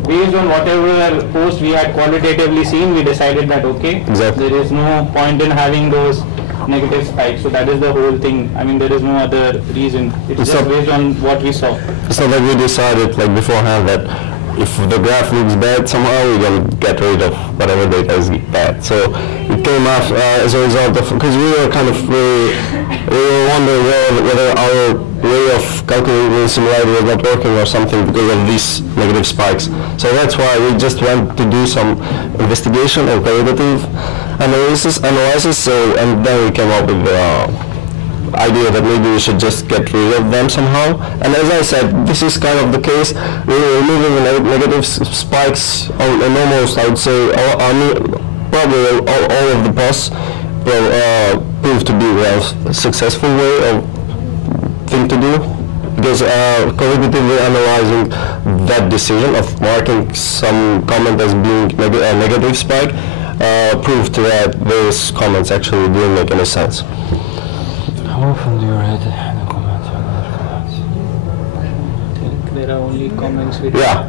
based on whatever post we had qualitatively seen, we decided that okay, exactly, there is no point in having those negative spikes. So that is the whole thing. I mean, there is no other reason. It's just based on what we saw. It's not like we decided like beforehand that if the graph looks bad somehow, we're going to get rid of whatever data is bad. So it came off as a result of, because we were kind of, we were wondering whether our way of calculating the similarity was not working or something because of these negative spikes. So that's why we just went to do some investigation or qualitative analysis. So, and then we came up with idea that maybe we should just get rid of them somehow. And as I said, this is kind of the case. Removing the negative spikes on almost, I would say, probably all of the posts will prove to be a successful way of thing to do. Because qualitatively analyzing that decision of marking some comment as being a negative spike proved that those comments actually didn't make any sense. How often do you read the comments or other comments? I think there are only comments with... Yeah.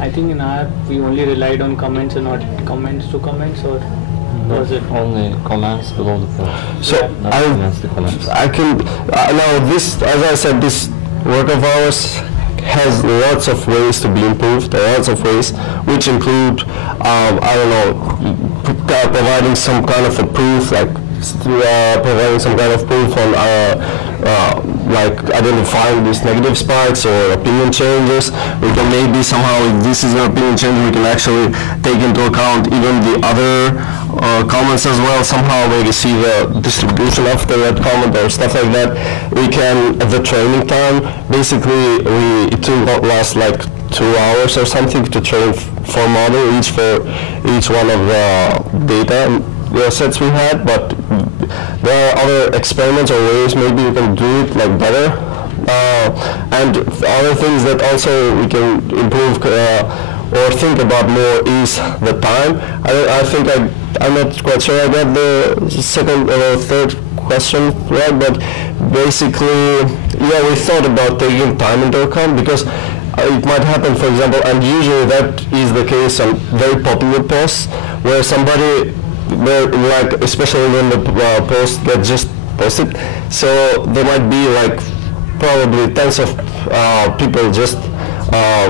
I think in our we only relied on comments and not comments to comments, or was it only comments below the post? So not comments to comments. I can now this, as I said, this work of ours has lots of ways to be improved, lots of ways, which include I don't know, providing some kind of a proof, like providing some kind of proof on like identifying these negative spikes or opinion changes. We can maybe somehow, if this is an opinion change, we can actually take into account even the other comments as well. Somehow maybe see the distribution after that comment or stuff like that. We can, at the training time, basically it took last like 2 hours or something to train for model for each one of the data sets we had, but there are other experiments or ways maybe you can do it like better, and other things that also we can improve or think about more is the time. I think I'm not quite sure I got the second or third question right, but basically, yeah, we thought about taking time into account, because it might happen, for example, and usually that is the case on very popular posts where somebody, like especially when the post gets just posted, so there might be like probably tens of people just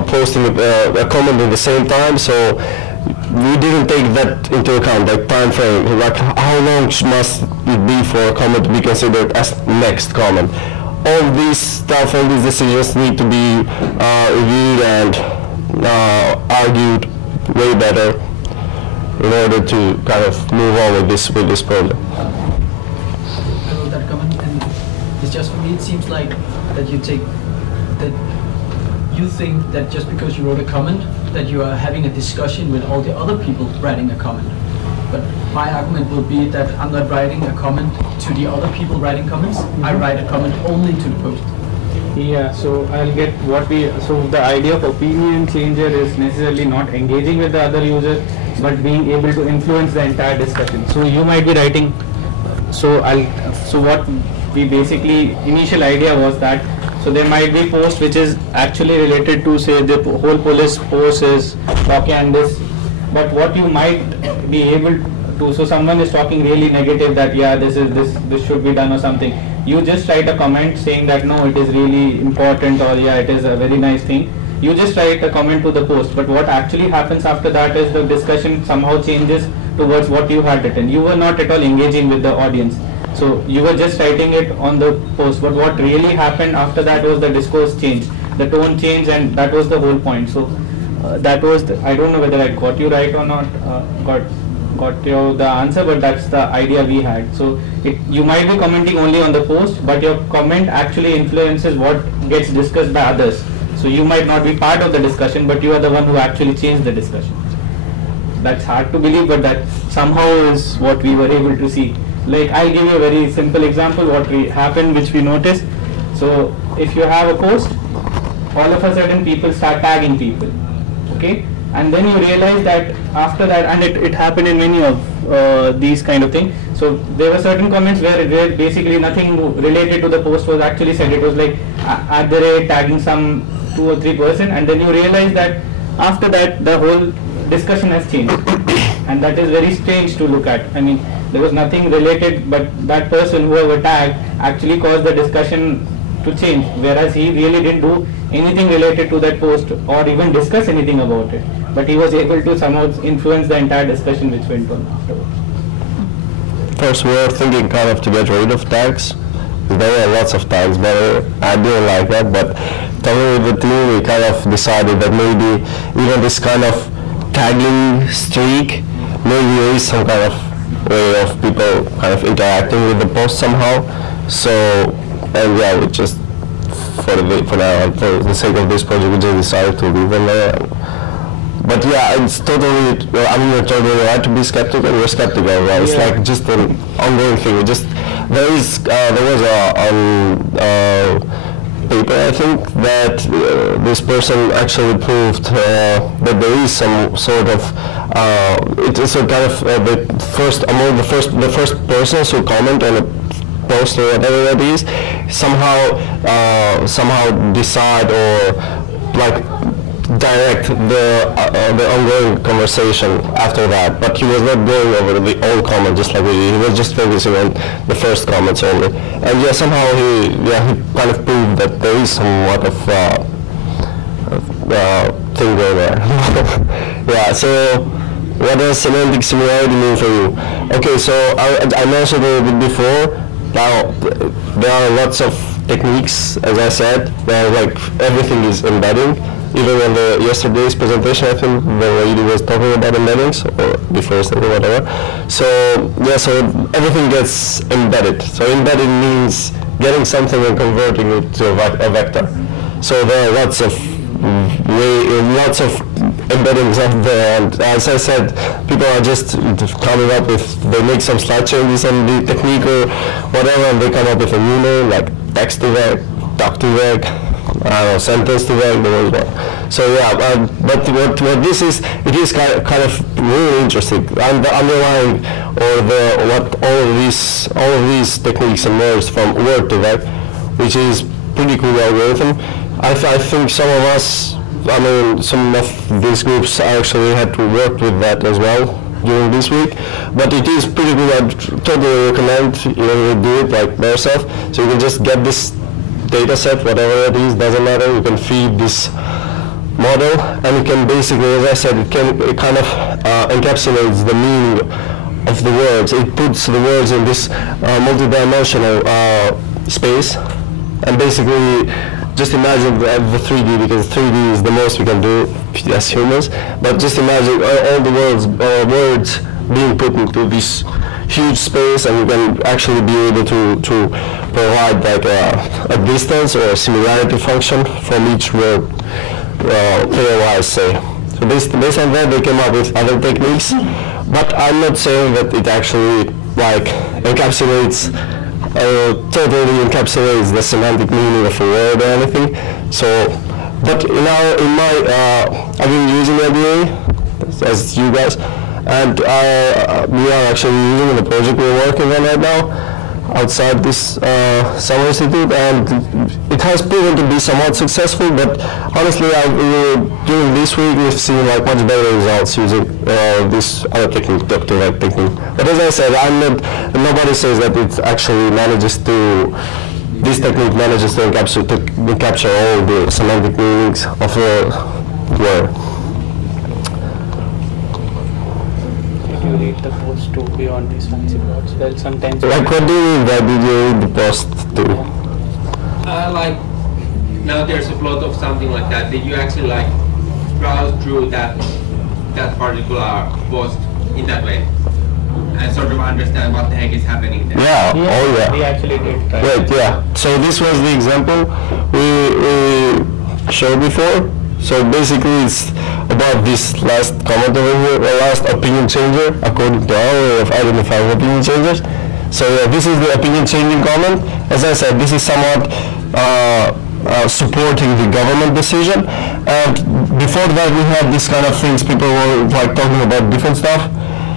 posting a comment at the same time, so we didn't take that into account, like time frame, like how long must it be for a comment to be considered as next comment. All these stuff, all these decisions need to be reviewed and argued way better in order to kind of move on with this project. I wrote that comment, and it's just, for me, it seems like that you think that just because you wrote a comment that you are having a discussion with all the other people writing a comment. But my argument will be that I'm not writing a comment to the other people writing comments. I write a comment only to the post. Yeah, so I'll get what so the idea of opinion changer is necessarily not engaging with the other user, but being able to influence the entire discussion. So you might be writing, so what we basically, initial idea was that, so there might be post which is actually related to, say, the whole police force is talking and this, but what you might be able to, so someone is talking really negative that, yeah, this should be done or something. You just write a comment saying that, no, it is really important, or yeah, it is a very nice thing. You just write a comment to the post, but what actually happens after that is the discussion somehow changes towards what you had written. You were not at all engaging with the audience. So you were just writing it on the post, but what really happened after that was the discourse changed, the tone changed, and that was the whole point. So that was, I don't know whether I got you right or not, got you the answer, but that's the idea we had. So you might be commenting only on the post, but your comment actually influences what gets discussed by others. So you might not be part of the discussion, but you are the one who actually changed the discussion. That's hard to believe, but that somehow is what we were able to see. Like, I'll give you a very simple example what happened, which we noticed. So if you have a post, all of a sudden people start tagging people, okay? And then you realize that after that, and it happened in many of these kind of things. So there were certain comments where basically nothing related to the post was actually said. It was like at the rate tagging some 2 or 3 person, and then you realize that after that the whole discussion has changed, and that is very strange to look at. I mean, there was nothing related, but that person, whoever tagged, actually caused the discussion to change, whereas he really didn't do anything related to that post or even discuss anything about it, but he was able to somehow influence the entire discussion which went on afterwards. First, we were thinking kind of to get rid of tags. There were lots of tags, but I didn't like that. But talking with the team, we kind of decided that maybe even this kind of tagging streak, maybe there is some kind of way of people kind of interacting with the post somehow. So, and yeah, we just for now, for the sake of this project, we just decided to leave them there. But yeah, it's totally, I mean, you're totally right to be skeptical. We're skeptical, right? It's like just an ongoing thing. We just, there was a paper, I think, that this person actually proved that there is some sort of, it is a kind of the first, among the first persons who comment on a post or whatever that is, somehow decide or like direct the ongoing conversation after that, but he was not going over the old comment just like we did. He was just focusing on the first comments only. And yeah, somehow he kind of proved that there is somewhat of thing going there. Yeah, so what does semantic similarity mean for you? Okay, so I mentioned a little bit before. Now, there are lots of techniques, as I said, where like everything is embedding. Even on yesterday's presentation, I think the lady was talking about embeddings, or before yesterday, whatever. So yeah, so everything gets embedded. So embedded means getting something and converting it to a vector. So there are lots of embeddings out there, and as I said, people are just coming up with, they make some slight changes on the technique or whatever, and they come up with a new name like text to vec, talk to vec, I don't know, sentence to vec, so yeah, but what this is, it is kind of really interesting. And the underlying, or what all of these techniques emerged from word to vec, which is pretty cool algorithm. I think some of us, I mean, some of these groups actually had to work with that as well during this week, but it is pretty good. I totally recommend you do it like by yourself. So you can just get this data set, whatever it is, doesn't matter. You can feed this model, and it can basically, as I said, it kind of encapsulates the meaning of the words. It puts the words in this multi-dimensional space, and basically just imagine the 3D, because 3D is the most we can do as humans, but just imagine all the words being put into this huge space, and you can actually be able to provide like a distance or a similarity function from each word, pairwise, say. So based on that, they came up with other techniques, but I'm not saying that it actually like totally encapsulates the semantic meaning of a word or anything. So, but I've been using LDA as you guys, and we are actually using the project we're working on right now outside this summer institute, and it has proven to be somewhat successful. But honestly, during this week we've seen like much better results using this other technique, talk-to-vec technique. But as I said, nobody says that it actually this technique manages to capture all the semantic meanings of a word. You read the post too beyond these fancy words. Well, sometimes. Like, what do you mean by did you read the post too? Like, now there's a plot of something like that. Did you actually like browse through that particular post in that way and sort of understand what the heck is happening there? Yeah. Oh yeah. We actually did. Right. Yeah. So this was the example we showed before. So basically, it's about this last comment over here, or last opinion changer, according to our way of identifying opinion changers. So yeah, this is the opinion changing comment. As I said, this is somewhat supporting the government decision. And before that, we had this kind of things. People were like talking about different stuff.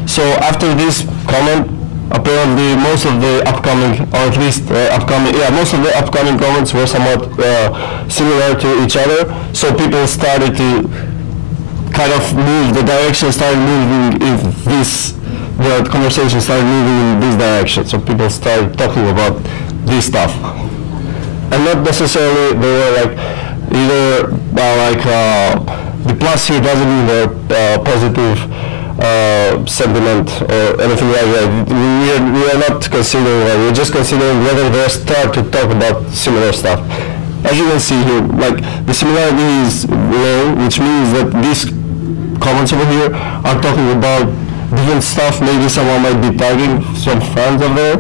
So after this comment, apparently most of the upcoming, or at least most of the upcoming comments were somewhat similar to each other. So people started to kind of move, the direction started moving the conversation started moving in this direction. So people started talking about this stuff. And not necessarily they were like either the plus here doesn't mean they're positive sentiment or anything like that. We are not considering that. We're just considering whether they start to talk about similar stuff. As you can see here, like the similarity is low, which means that this comments over here are talking about different stuff. Maybe someone might be tagging some friends over there,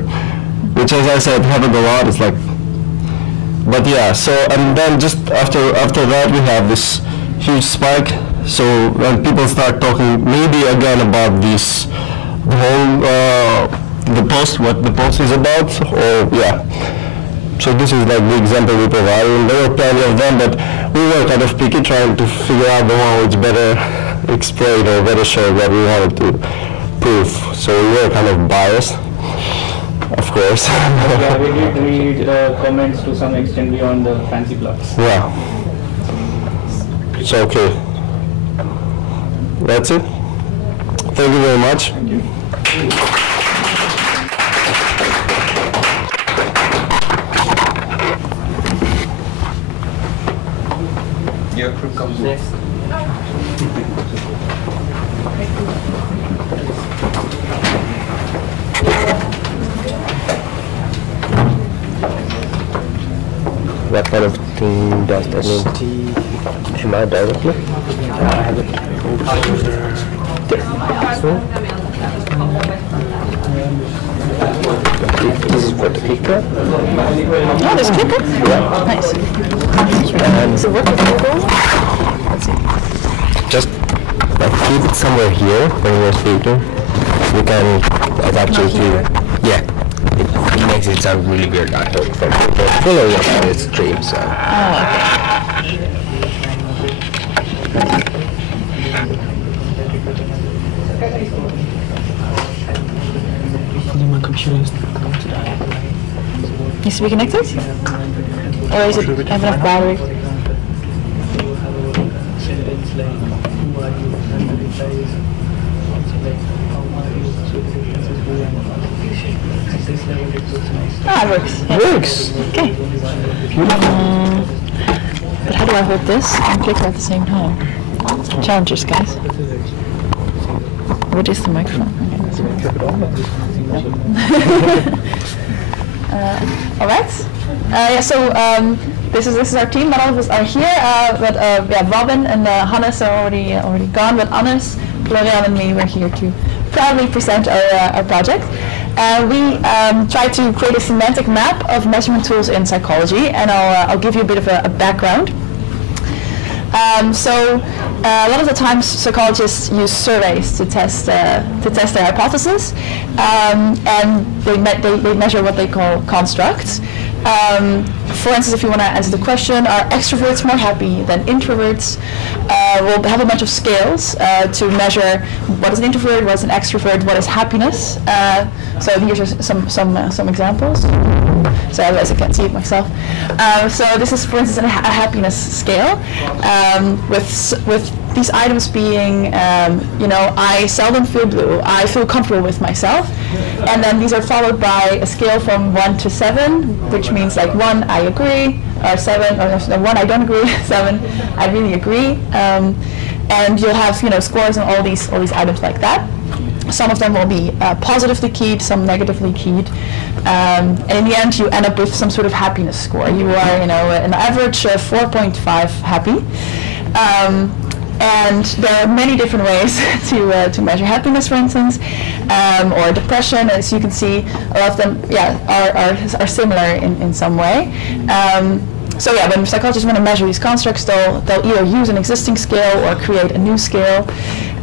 which, as I said, happened a lot. It's like, but yeah. So and then just after that we have this huge spike. So when people start talking maybe again about this, the whole the post, what the post is about, or yeah. So this is like the example we provided, and there were plenty of them, but we were kind of picky, trying to figure out the one which better explained or better showed what we wanted to prove. So we were kind of biased, of course. Yeah, we did read the comments to some extent beyond the fancy blocks. Yeah. So okay. That's it. Thank you very much. Thank you. Your group comes next. What kind of thing does that mean? Am I directly? I have it over there. This is for the clicker. Oh, there's a clicker? Yeah. Nice. And So what is the goal? Let's see. just keep it somewhere here when you're speaking. You can attach it to. Yeah. It makes it sound really weird, I hope, for people following the stream. So. My computer is Needs to be connected? Or is it have enough battery? Ah, it works. Yeah. Works! Okay. But how do I hold this and click at the same time? Challenges, guys. What is the microphone? All right. Yeah. So this is our team. Not all of us are here, but yeah, Robin and Hannes are already gone. But Hannes, Florian, and me were here to proudly present our project. We try to create a semantic map of measurement tools in psychology, and I'll give you a bit of a background. So a lot of the times psychologists use surveys to test their hypothesis, and they measure what they call constructs. For instance, if you want to answer the question, are extroverts more happy than introverts? We'll have a bunch of scales to measure what is an introvert, what is an extrovert, what is happiness. So here's just some examples. So otherwise I can't see it myself. So this is, for instance, a happiness scale with these items being, I seldom feel blue, I feel comfortable with myself. And then these are followed by a scale from 1 to 7, which means like 1, I agree, or 7, or no, 1, I don't agree, 7, I really agree. And you'll have, scores on all these items like that. Some of them will be positively keyed, some negatively keyed. And in the end, you end up with some sort of happiness score. You are, an average 4.5 happy. And there are many different ways to measure happiness, for instance, or depression. As you can see, a lot of them, are similar in some way. So yeah, when psychologists want to measure these constructs, they'll either use an existing scale or create a new scale,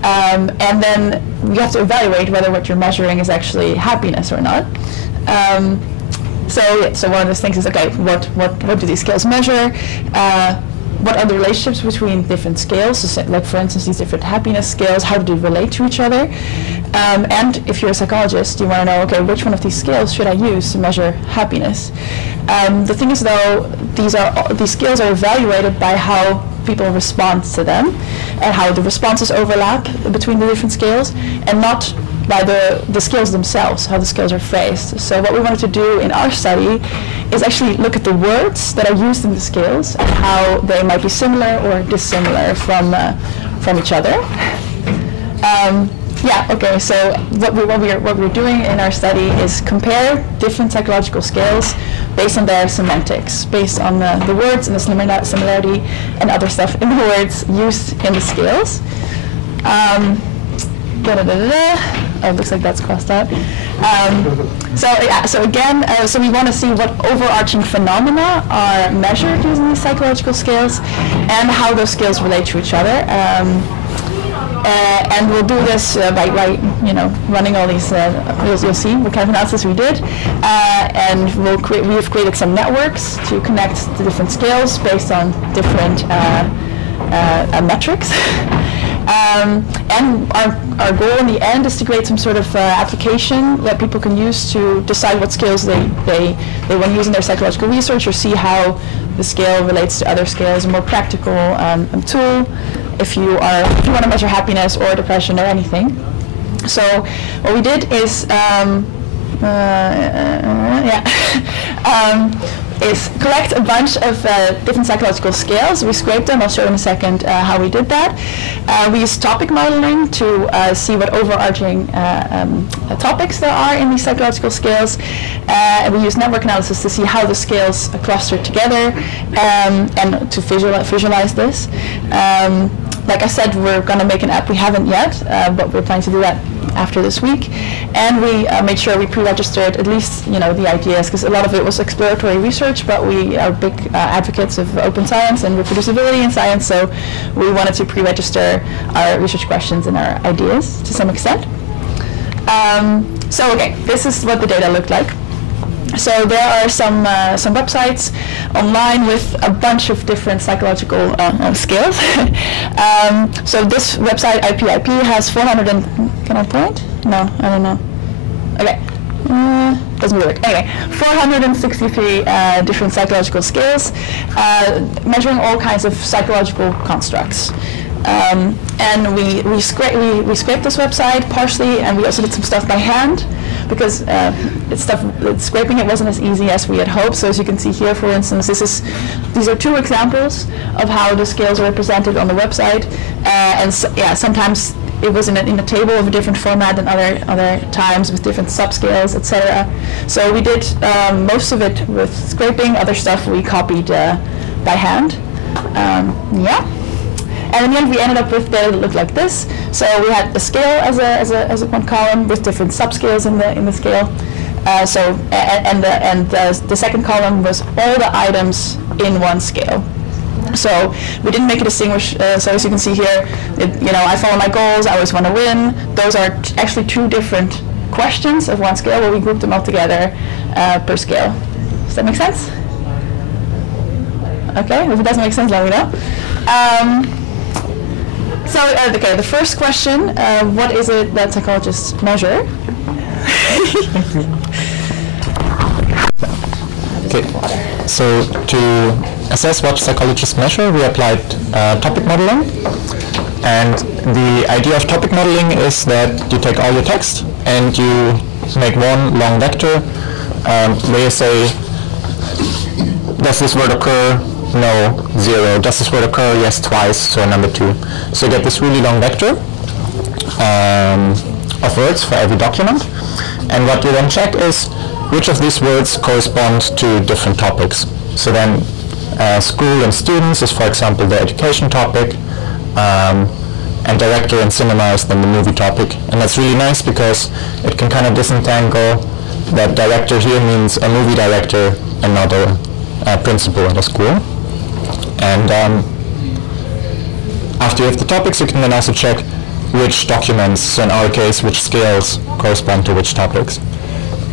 and then you have to evaluate whether what you're measuring is actually happiness or not. So one of those things is, okay, what do these scales measure? What are the relationships between different scales? So like, for instance, these different happiness scales, how do they relate to each other? And if you're a psychologist, you want to know, okay, which one of these scales should I use to measure happiness? The thing is, though, these scales are evaluated by how people respond to them and how the responses overlap between the different scales, and not by the scales themselves, how the scales are phrased. So what we wanted to do in our study is actually look at the words that are used in the scales and how they might be similar or dissimilar from each other. So what we're doing in our study is compare different psychological scales based on their semantics, based on the words and the similarity and other stuff in the words used in the scales. Oh, looks like that's crossed out. So again, so we want to see what overarching phenomena are measured using these psychological scales and how those scales relate to each other. And we'll do this by running all these. You'll see what kind of analysis we did, and we've created some networks to connect the different scales based on different metrics. And our goal in the end is to create some sort of application that people can use to decide what scales they want to use in their psychological research, or see how the scale relates to other scales. A more practical tool if you want to measure happiness or depression or anything. So what we did is is collect a bunch of different psychological scales. We scraped them. I'll show in a second how we did that. We used topic modeling to see what overarching topics there are in these psychological scales. And we used network analysis to see how the scales cluster together and to visualize this. Like I said, we're going to make an app. We haven't yet, but we're planning to do that after this week. And we made sure we pre-registered at least the ideas, because a lot of it was exploratory research, but we are big advocates of open science and reproducibility in science, so we wanted to pre-register our research questions and our ideas to some extent. Okay, this is what the data looked like. So there are some websites online with a bunch of different psychological scales. So this website, IPIP, has 400 and, can I point? No, I don't know. Okay, doesn't really work. Anyway, 463 different psychological scales, measuring all kinds of psychological constructs. And we scraped this website partially, and we also did some stuff by hand, because scraping it wasn't as easy as we had hoped. So as you can see here, for instance, these are two examples of how the scales are represented on the website. And so, sometimes it was in a table of a different format than other times, with different subscales, etc. So we did most of it with scraping. Other stuff we copied by hand. And in the end, we ended up with data that looked like this. So we had the scale as a one column with different subscales in the scale. The second column was all the items in one scale. So we didn't make a distinguish. So as you can see here, I follow my goals. I always want to win. Those are actually two different questions of one scale, where we grouped them all together per scale. Does that make sense? Okay. If it doesn't make sense, let me know. Okay, the first question, what is it that psychologists measure? Okay, so to assess what psychologists measure, we applied topic modeling. And the idea of topic modeling is that you take all your text and you make one long vector where you say, does this word occur? No, 0. Does this word occur? Yes, twice, so number 2. So you get this really long vector of words for every document. And what you then check is which of these words correspond to different topics. So then school and students is, for example, the education topic, and director and cinema is then the movie topic. And that's really nice because it can kind of disentangle that director here means a movie director and not a principal at a school. And after you have the topics, you can then also check which documents, so in our case, which scales correspond to which topics.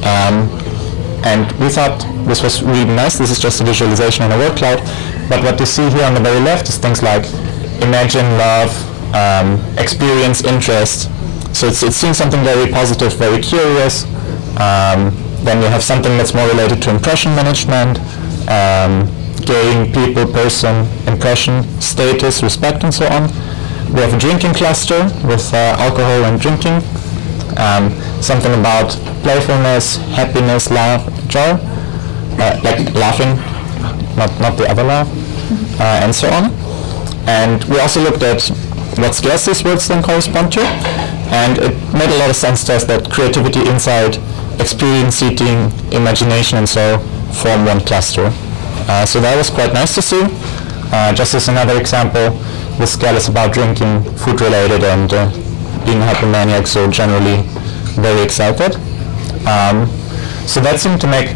And we thought this was really nice. This is just a visualization in a word cloud. But what you see here on the very left is things like imagine, love, experience, interest. So it's seeing something very positive, very curious. Then you have something that's more related to impression management, gain, people, person, impression, status, respect, and so on. We have a drinking cluster with alcohol and drinking. Something about playfulness, happiness, laugh, joy, like laughing, not the other laugh, and so on. And we also looked at what scales these words then correspond to, and it made a lot of sense to us that creativity, insight, experience seeking, imagination, and so form one cluster. So that was quite nice to see. Just as another example, the scale is about drinking food related and being hypomaniac, so generally very excited. So that seemed to make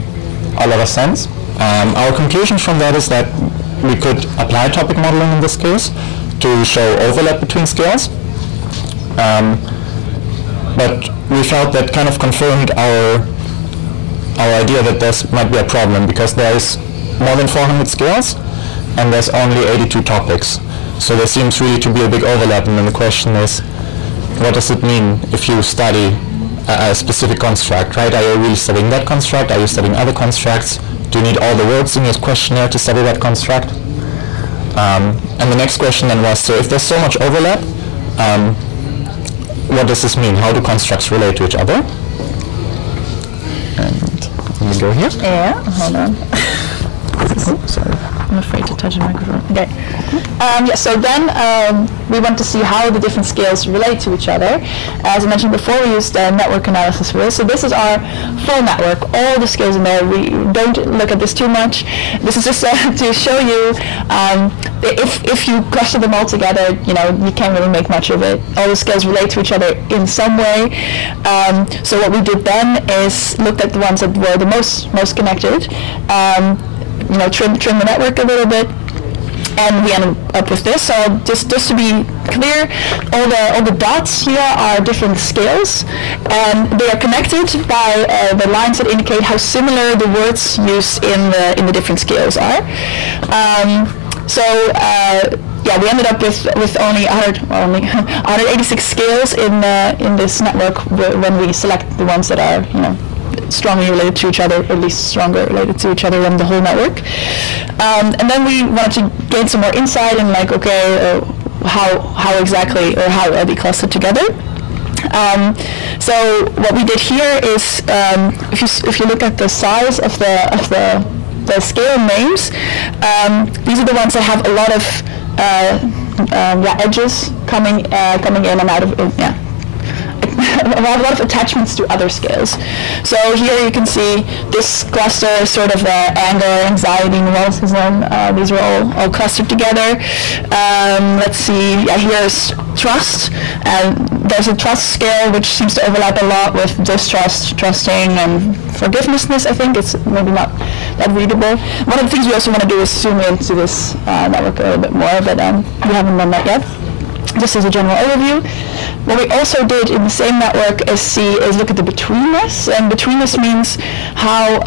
a lot of sense. Our conclusion from that is that we could apply topic modeling in this case to show overlap between scales. But we felt that kind of confirmed our idea that this might be a problem, because there is more than 400 scales and there's only 82 topics. So there seems really to be a big overlap, and then the question is, what does it mean if you study a specific construct, right? Are you really studying that construct? Are you studying other constructs? Do you need all the words in your questionnaire to study that construct? And the next question then was, so if there's so much overlap, what does this mean? How do constructs relate to each other? And let me go here. Yeah, hold on. Oh, sorry. I'm afraid to touch the microphone. Okay. Yeah, so then we want to see how the different scales relate to each other. As I mentioned before, we used network analysis for this. So this is our full network, all the scales in there. We don't look at this too much. This is just to show you if you cluster them all together, you can't really make much of it. All the scales relate to each other in some way. So what we did then is looked at the ones that were the most connected. Trim the network a little bit, and we ended up with this. So just to be clear, all the dots here are different scales, and they are connected by the lines that indicate how similar the words used in the different scales are. Yeah, we ended up with only 186 scales in this network when we select the ones that are strongly related to each other, or at least stronger related to each other than the whole network. And then we wanted to gain some more insight in how exactly, or how are they clustered together. So what we did here is, if you look at the size of the scale names, these are the ones that have a lot of edges coming in and out of a lot of attachments to other scales. So here you can see this cluster, sort of anger, anxiety, neuroticism. These are all clustered together. Let's see. Yeah, here's trust, and there's a trust scale which seems to overlap a lot with distrust, trusting, and forgivenessness. I think it's maybe not that readable. One of the things we also want to do is zoom into this network a little bit more, but we haven't done that yet. Just as a general overview. What we also did in the same network is look at the betweenness, and betweenness means how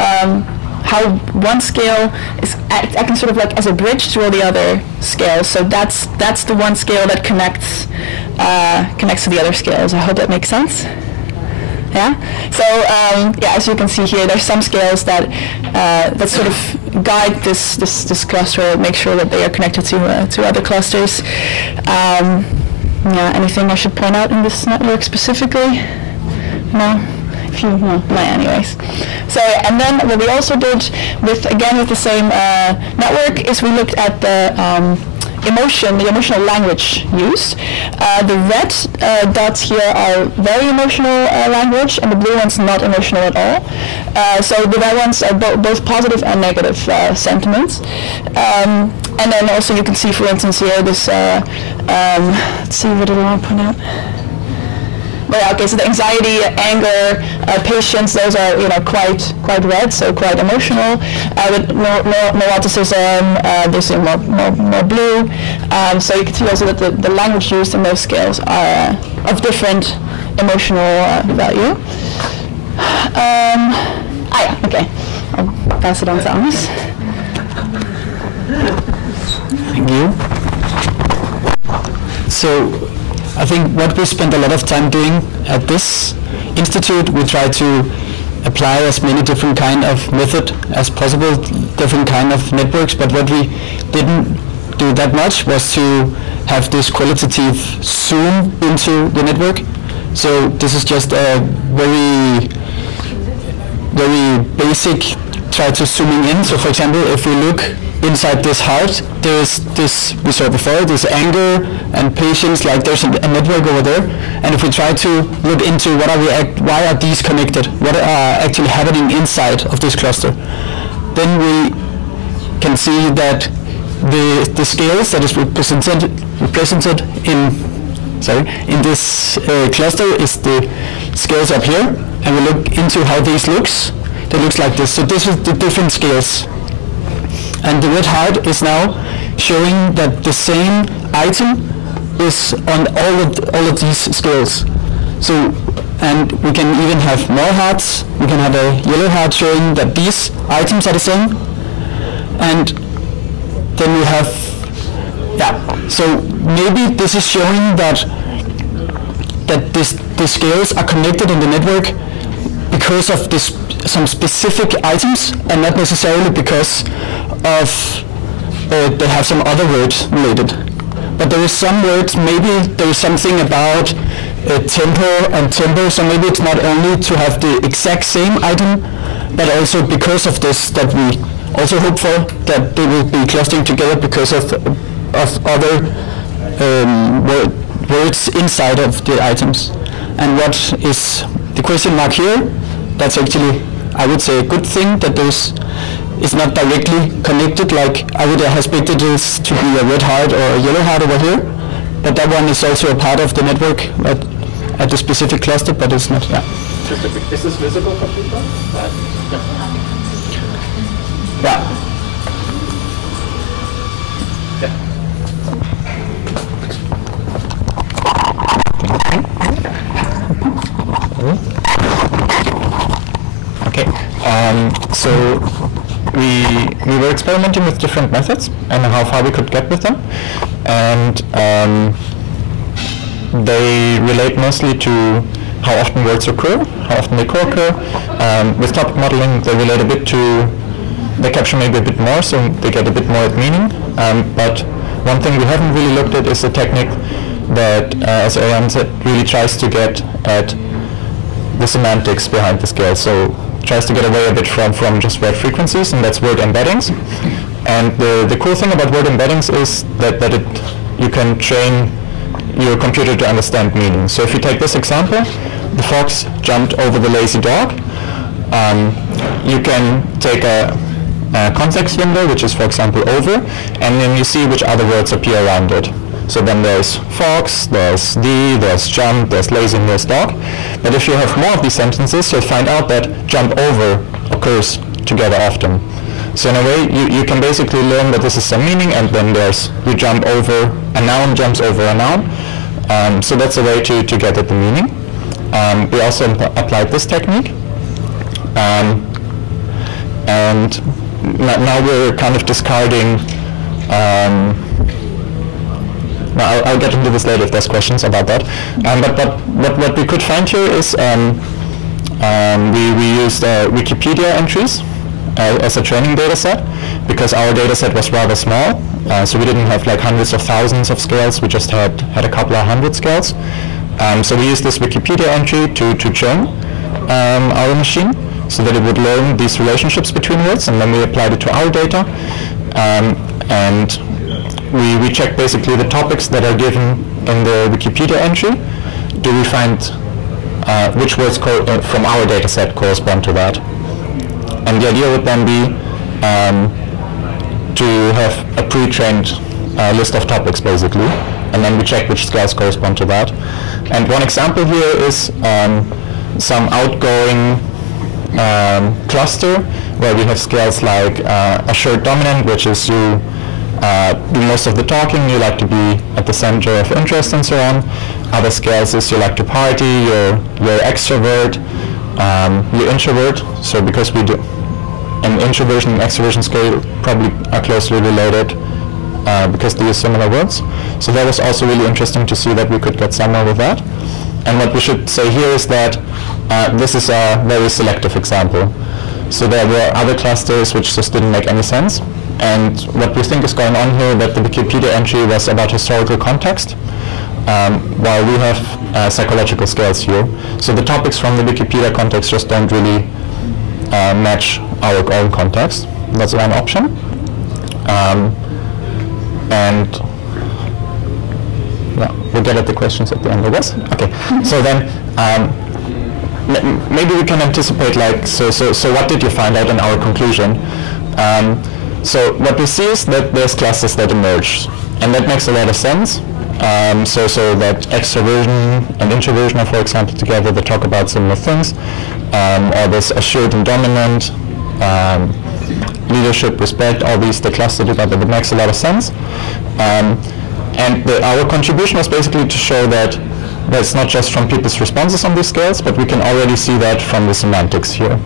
one scale is acting sort of like as a bridge to all the other scales. So that's the one scale that connects to the other scales. I hope that makes sense. Yeah. So as you can see here, there's some scales that sort of guide this cluster, make sure that they are connected to other clusters. Anything I should point out in this network specifically? No. Anyways. So and then what we also did with the same network is we looked at the emotional language used. The red dots here are very emotional language, and the blue ones not emotional at all. So the red ones are both positive and negative sentiments. And then also you can see, for instance, here this. Let's see, what did I want to point out? But okay, so the anxiety, anger, patience, those are quite red, so quite emotional. With neuroticism, there's more blue. So you can see also that the language used in those scales are of different emotional value. Okay, I'll pass it on to Agnes. Thank you. So I think what we spent a lot of time doing at this institute, we try to apply as many different kind of method as possible, different kind of networks, but what we didn't do that much was to have this qualitative zoom into the network. So this is just a very basic try to zooming in. So for example, if we look inside this heart, there's this, we saw before, there's anger and patience, like there's a network over there. And if we try to look into why are these connected, what are actually happening inside of this cluster, then we can see that the scales that is represented in this cluster is the scales up here, and we look into how these looks. They looks like this. So this is the different scales, and the red heart is now showing that the same item is on all of these scales. So, and we can even have more hearts. We can have a yellow heart showing that these items are the same, and then we have, so maybe this is showing that the scales are connected in the network because of some specific items, and not necessarily because of they have some other words related. But there is some words, maybe there is something about tempo and timbre, so maybe it's not only to have the exact same item, but also because of this that we also hope for that they will be clustering together because of other words inside of the items. And what is the question mark here? That's actually, I would say, a good thing that those is not directly connected, like I would have expected this to be a red heart or a yellow heart over here, but that one is also a part of the network at the specific cluster, but it's not. Yeah. Is this visible for people? Yeah. Okay, so we were experimenting with different methods and how far we could get with them, and they relate mostly to how often words occur, how often they co-occur. With topic modeling, they relate a bit to, they capture maybe a bit more, so they get a bit more at meaning. But one thing we haven't really looked at is a technique that, as Ariane said, really tries to get at the semantics behind the scale. So tries to get away a bit from just word frequencies, and that's word embeddings. And the cool thing about word embeddings is that you can train your computer to understand meaning. So if you take this example, the fox jumped over the lazy dog, you can take a context window, which is, for example, over, and then you see which other words appear around it. So then there's fox, there's there's jump, there's lazy, and there's dog. But if you have more of these sentences, you'll find out that jump over occurs together often. So in a way, you can basically learn that this is some meaning, and then there's, you jump over, a noun jumps over a noun. So that's a way to get at the meaning. We also applied this technique. And now we're kind of discarding, I'll get into this later if there's questions about that. But what we could find here is we used Wikipedia entries as a training data set, because our data set was rather small. So we didn't have like hundreds of thousands of scales, we just had a couple of hundred scales. So we used this Wikipedia entry to train our machine, so that it would learn these relationships between words, and then we applied it to our data. And we checked basically the topics that are given in the Wikipedia entry. Do we find which words from our data set correspond to that? And the idea would then be to have a pre-trained list of topics basically, and then we check which scales correspond to that. And one example here is some outgoing cluster where we have scales like assured dominant, which is you do most of the talking, you like to be at the center of interest and so on. Other scales is you like to party, you're extrovert, you're introvert. So because we do an introversion and extroversion scale probably are closely related because they use similar words. So that was also really interesting to see that we could get somewhere with that. And what we should say here is that this is a very selective example. So there were other clusters which just didn't make any sense. And what we think is going on here, that the Wikipedia entry was about historical context, while we have psychological scales here. So the topics from the Wikipedia context just don't really match our own context. That's one option. And yeah, we'll get at the questions at the end of this. Okay, so then maybe we can anticipate, like, so what did you find out in our conclusion? So what we see is that there's classes that emerge, and that makes a lot of sense. So that extroversion and introversion are, for example, together, they talk about similar things. Or this assured and dominant, leadership, respect, all these, they cluster together, that makes a lot of sense. And our contribution was basically to show that that's not just from people's responses on these scales, but we can already see that from the semantics here.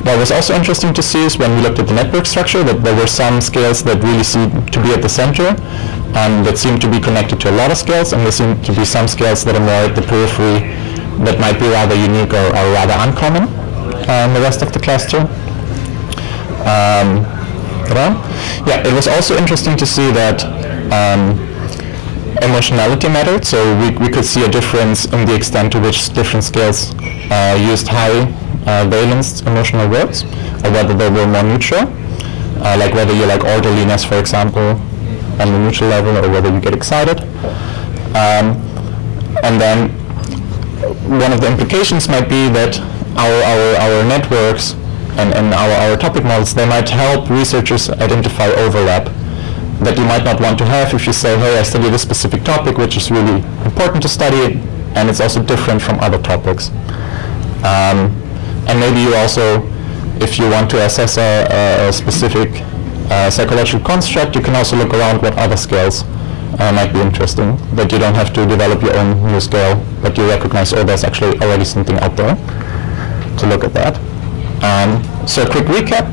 What was also interesting to see is when we looked at the network structure, that there were some scales that really seem to be at the center, that seem to be connected to a lot of scales, and there seem to be some scales that are more at the periphery that might be rather unique or rather uncommon in the rest of the cluster. Yeah, it was also interesting to see that emotionality mattered, so we could see a difference in the extent to which different scales used high valence emotional words, or whether they were more neutral, like whether you like orderliness, for example, on the neutral level, or whether you get excited. And then one of the implications might be that our networks and our topic models, they might help researchers identify overlap that you might not want to have if you say, hey, I study this specific topic, which is really important to study, and it's also different from other topics. And maybe you also, if you want to assess a specific psychological construct, you can also look around what other scales might be interesting, that you don't have to develop your own new scale, but you recognize, oh, there's actually already something out there to look at that. So a quick recap,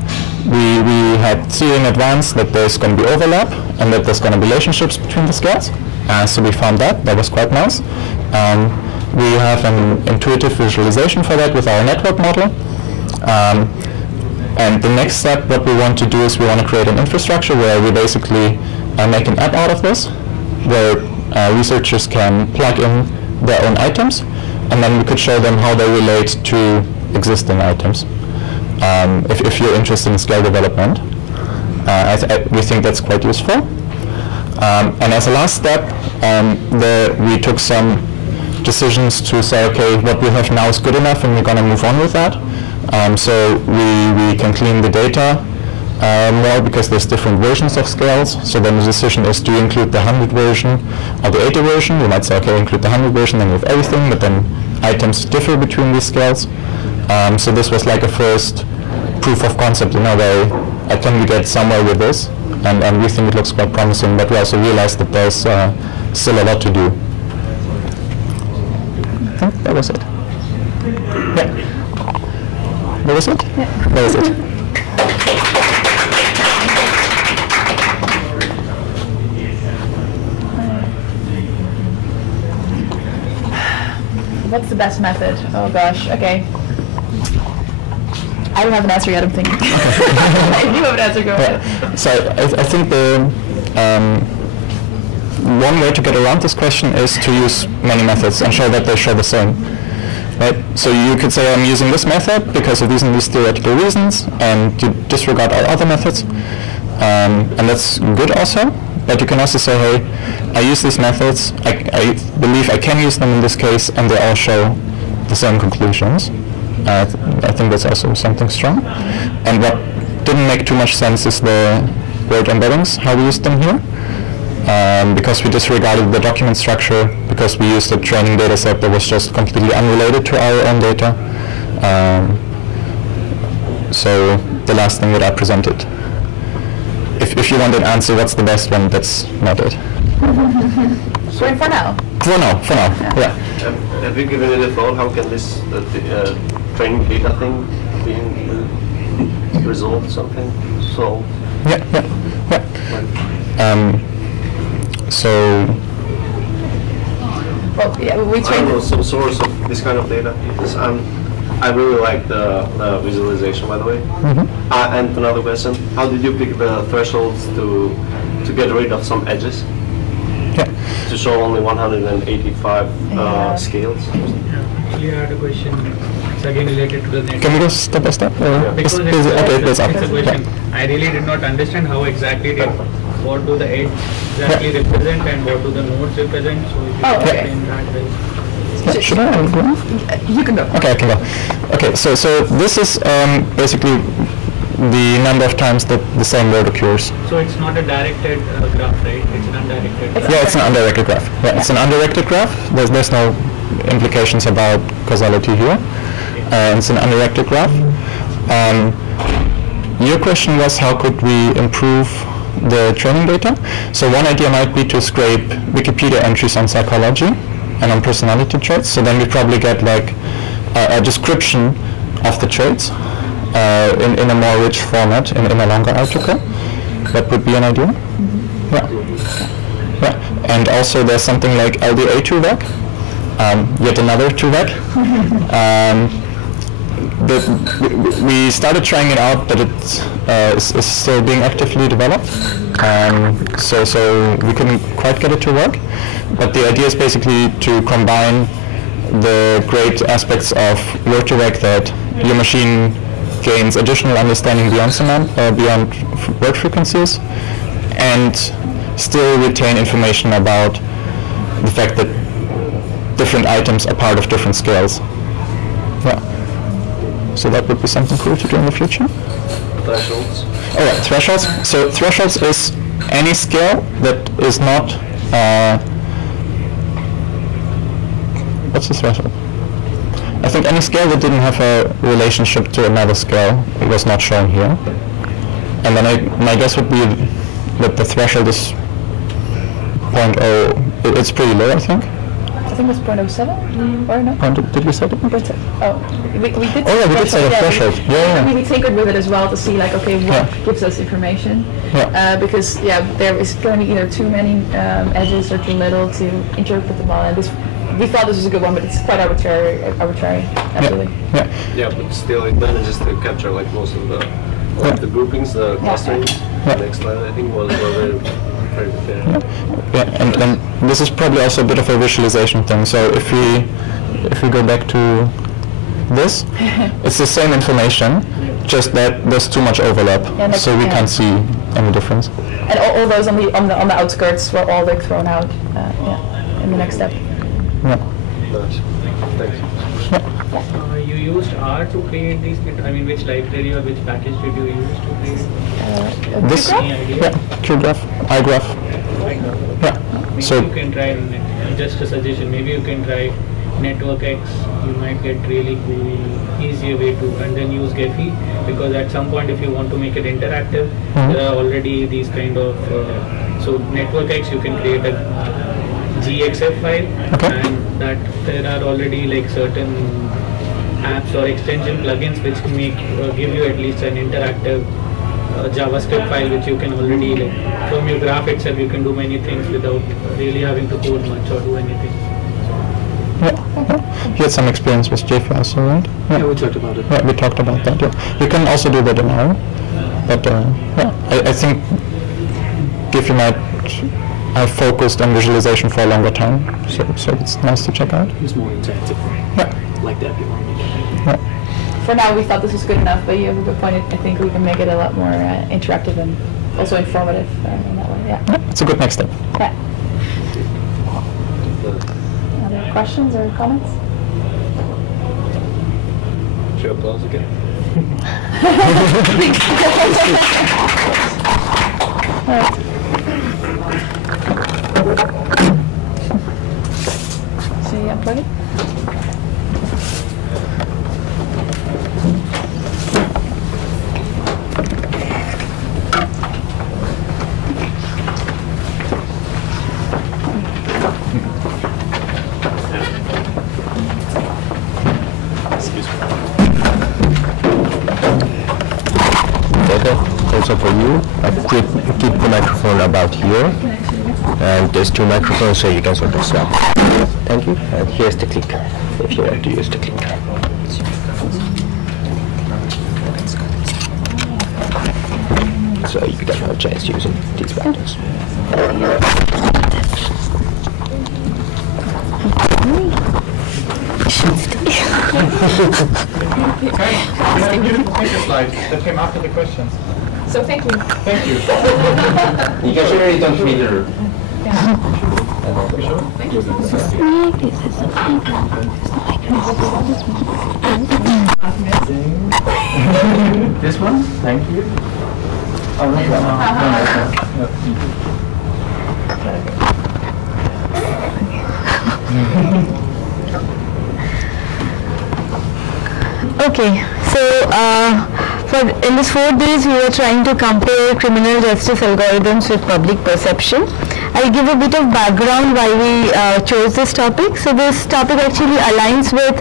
we had seen in advance that there's going to be overlap and that there's going to be relationships between the scales. So we found that was quite nice. We have an intuitive visualization for that with our network model. And the next step, what we want to do is we want to create an infrastructure where we basically make an app out of this, where researchers can plug in their own items, and then we could show them how they relate to existing items. If you're interested in scale development, we think that's quite useful. And as a last step, we took some decisions to say, okay, what we have now is good enough, and we're going to move on with that. So we can clean the data more because there's different versions of scales. So then the decision is, do you include the 100 version or the 80 version? You might say, okay, include the 100 version, then you have everything, but then items differ between these scales. So this was like a first proof of concept in a way. Can we get somewhere with this? And we think it looks quite promising, but we also realized that there's still a lot to do. I think that was it. Yeah. That was it? Yeah. That was it. What's the best method? Oh gosh, okay. I don't have an answer yet, I'm thinking. If you have an answer, go ahead. So I think the one way to get around this question is to use many methods and show that they share the same. Right? So you could say, I'm using this method because of these and these theoretical reasons, and you disregard all other methods. And that's good also. But you can also say, hey, I use these methods, I believe I can use them in this case, and they all show the same conclusions. I think that's also something strong. And what didn't make too much sense is the word embeddings, how we used them here. Because we disregarded the document structure, because we used a training data set that was just completely unrelated to our own data. So the last thing that I presented. If you want an answer, what's the best one, that's not it. So for now? For now, yeah. Have you given it a thought, how can this training data thing be resolved, something solved? Yeah. So, well, yeah, we I don't know, some source of this kind of data. I really like the visualization, by the way. Mm-hmm. And another question: how did you pick the thresholds to get rid of some edges? Yeah. To show only 185 scales. Actually, I had a question. It's again related to the network. Can we go step by step? Because it's a question. I really did not understand how exactly what do the edge exactly represent and what do the nodes represent. So if you explain that way. Should I go? You can go. Okay, I can go. Okay, so this is basically the number of times that the same word occurs. So it's not a directed graph, right? It's an undirected. Yeah, it's an undirected graph. Yeah, it's an undirected graph. There's no implications about causality here. It's an undirected graph. Your question was how could we improve the training data? So one idea might be to scrape Wikipedia entries on psychology and on personality traits. So then we probably get like a description of the traits in a more rich format in a longer article. That would be an idea. Yeah. Yeah. And also there's something like LDA 2VEC, yet another 2VEC. We started trying it out, but it is still being actively developed. So we couldn't quite get it to work. But the idea is basically to combine the great aspects of Word2Vec that your machine gains additional understanding beyond word frequencies, and still retain information about the fact that different items are part of different scales. Yeah. So that would be something cool to do in the future. Thresholds. All right, thresholds. So thresholds is any scale that is not. What's the threshold? I think any scale that didn't have a relationship to another scale was not shown here. And then my guess would be that the threshold is 0.0. It's pretty low, I think. I think it's 0.07 or no? Did we set it? Oh, we did. Oh yeah, we did set a threshold. Yeah. We tinkered with it as well to see like, okay, what gives us information? Yeah. Because there is going to be either too many edges or too little to interpret them all. And we thought this was a good one, but it's quite arbitrary, absolutely. Yeah, but still it manages to capture like most of the groupings, the clustering. The next slide I think was very fair. Yeah, and this is probably also a bit of a visualization thing. So if we go back to this, it's the same information, just that there's too much overlap, so we can't see any difference. And all those on the outskirts were all like thrown out. In the next step. Yeah. Nice. Thanks. You used R to create these. I mean, which library or which package did you use to create? This, QGraph, iGraph. Yeah. Maybe So you can try. Just a suggestion. Maybe you can try NetworkX. You might get really cool, easier way to, and then use Gephi, because at some point, if you want to make it interactive, there are already these kind of. So NetworkX, you can create a GXF file, and that there are already like certain apps or extension plugins which make give you at least an interactive JavaScript file, which you can already like from your graph itself. You can do many things without really having to code much or do anything. yeah. You had some experience with Gephi also, right? Yeah, we talked about it. Yeah, we talked about that. Yeah. You can also do that in R, but yeah, I think Gephi might. I've focused on visualization for a longer time, so it's nice to check out. It's more interactive. Yeah. Like that. Yeah. For now, we thought this was good enough, but you have a good point. I think we can make it a lot more interactive and also informative in that way. Yeah. It's a good next step. Yeah. Other questions or comments? Should I applause again? All right. So you unplug it? Also for you, keep the microphone about here, and there's two microphones, so you can sort of swap. Thank you. And here's the clicker, if you want to use the clicker. So you can have a chance using these buttons. Beautiful paper slide that came after the questions. So thank you. Thank you. You can share it on Twitter. Yeah. You sure? Thank you. This one? Thank you. Oh, Okay, so in these 4 days we were trying to compare criminal justice algorithms with public perception. I'll give a bit of background why we chose this topic. So this topic actually aligns with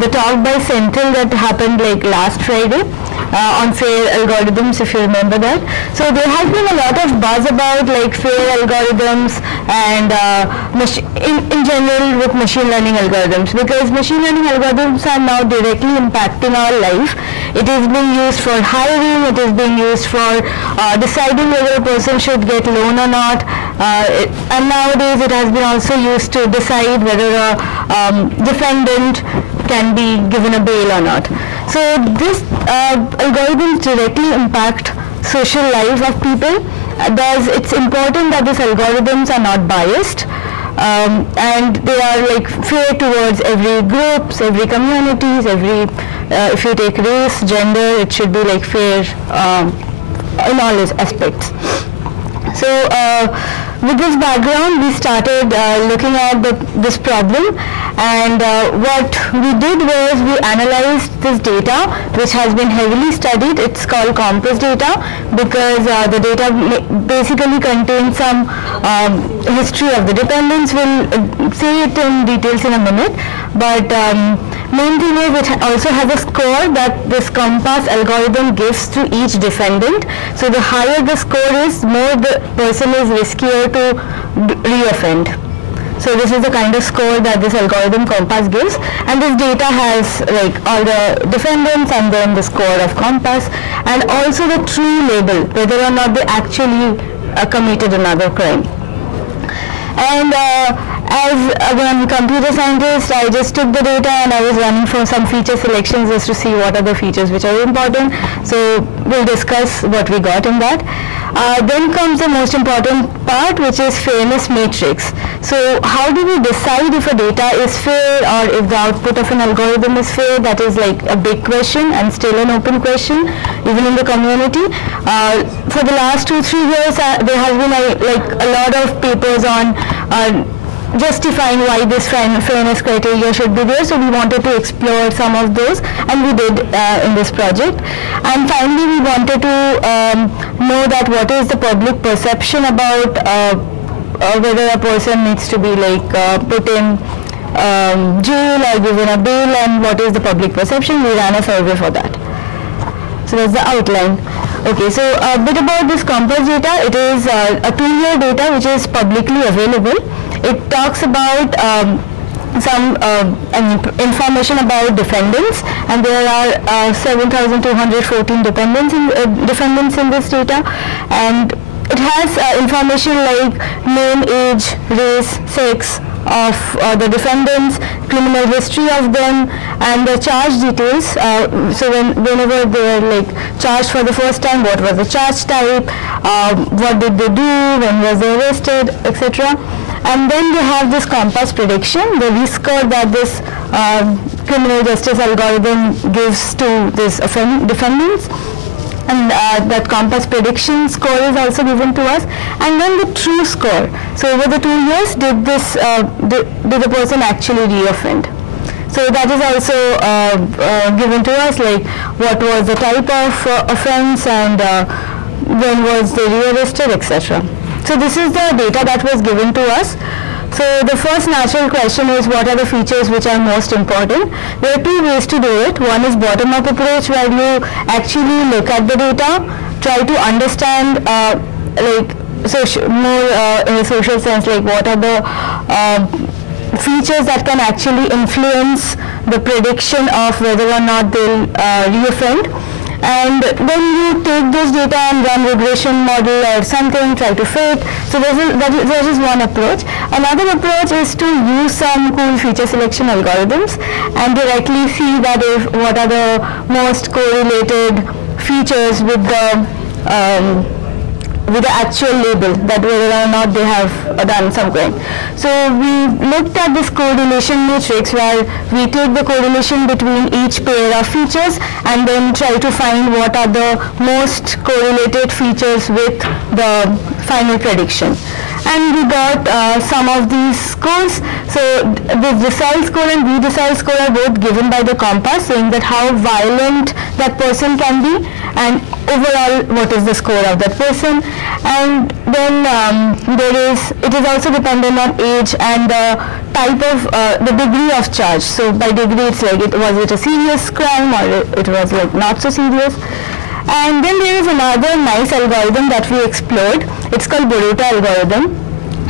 the talk by Senthil that happened like last Friday on fair algorithms, if you remember that. So there has been a lot of buzz about like fair algorithms and in general with machine learning algorithms, because machine learning algorithms are now directly impacting our life. It is being used for hiring, it is being used for deciding whether a person should get loan or not, and nowadays it has been also used to decide whether a defendant can be given a bail or not. So this algorithms directly impact social life of people. Thus it's important that these algorithms are not biased, and they are like fair towards every groups, every communities, every if you take race, gender, it should be like fair in all its aspects. So with this background, we started looking at this problem, and what we did was we analyzed this data, which has been heavily studied. It's called Compass data because the data basically contains some history of the dependents. We'll say it in details in a minute, but main thing is it also has a score that this Compass algorithm gives to each defendant. So the higher the score is, more the person is riskier to reoffend. So this is the kind of score that this algorithm Compass gives, and this data has like all the defendants and then the score of Compass, and also the true label, whether or not they actually committed another crime. And as a computer scientist, I just took the data and I was running for some feature selections just to see what are the features which are important. So we'll discuss what we got in that. Then comes the most important part, which is fairness matrix. So how do we decide if a data is fair or if the output of an algorithm is fair? That is like a big question and still an open question even in the community. For the last 2-3 years there has been a lot of papers on justifying why this fairness criteria should be there. So we wanted to explore some of those, and we did in this project. And finally we wanted to know that what is the public perception about whether a person needs to be put in jail or given a bail, and what is the public perception. We ran a survey for that. So that's the outline. Okay, so a bit about this Compass data. It is a 2-year data which is publicly available. It talks about some information about defendants, and there are 7,214 defendants in this data, and it has information like name, age, race, sex of the defendants, criminal history of them, and the charge details. So whenever they are charged for the first time, what was the charge type, what did they do, when was they arrested, etc. And then they have this Compass prediction, the risk score that this criminal justice algorithm gives to these defendants. And that Compass prediction score is also given to us, and then the true score. So over the 2 years, did the person actually reoffend? So that is also given to us, like what was the type of offense and when was they rearrested, etc. So this is the data that was given to us. So the first natural question is, what are the features which are most important? There are 2 ways to do it. One is bottom-up approach, where you actually look at the data, try to understand more in a social sense, like what are the features that can actually influence the prediction of whether or not they'll reoffend. And then you take this data and run regression model or something, try to fit. So there is one approach. Another approach is to use some cool feature selection algorithms and directly see that what are the most correlated features with the with the actual label, that whether or not they have done something. So we looked at this correlation matrix where we take the correlation between each pair of features and then try to find what are the most correlated features with the final prediction. And we got some of these scores. So the decile score and decile score are both given by the compass, saying that how violent that person can be, and overall what is the score of that person. And then it is also dependent on age and the type of the degree of charge. So by degree, it's like was it a serious crime or it was like not so serious. And then there is another nice algorithm that we explored. It's called Boruto algorithm.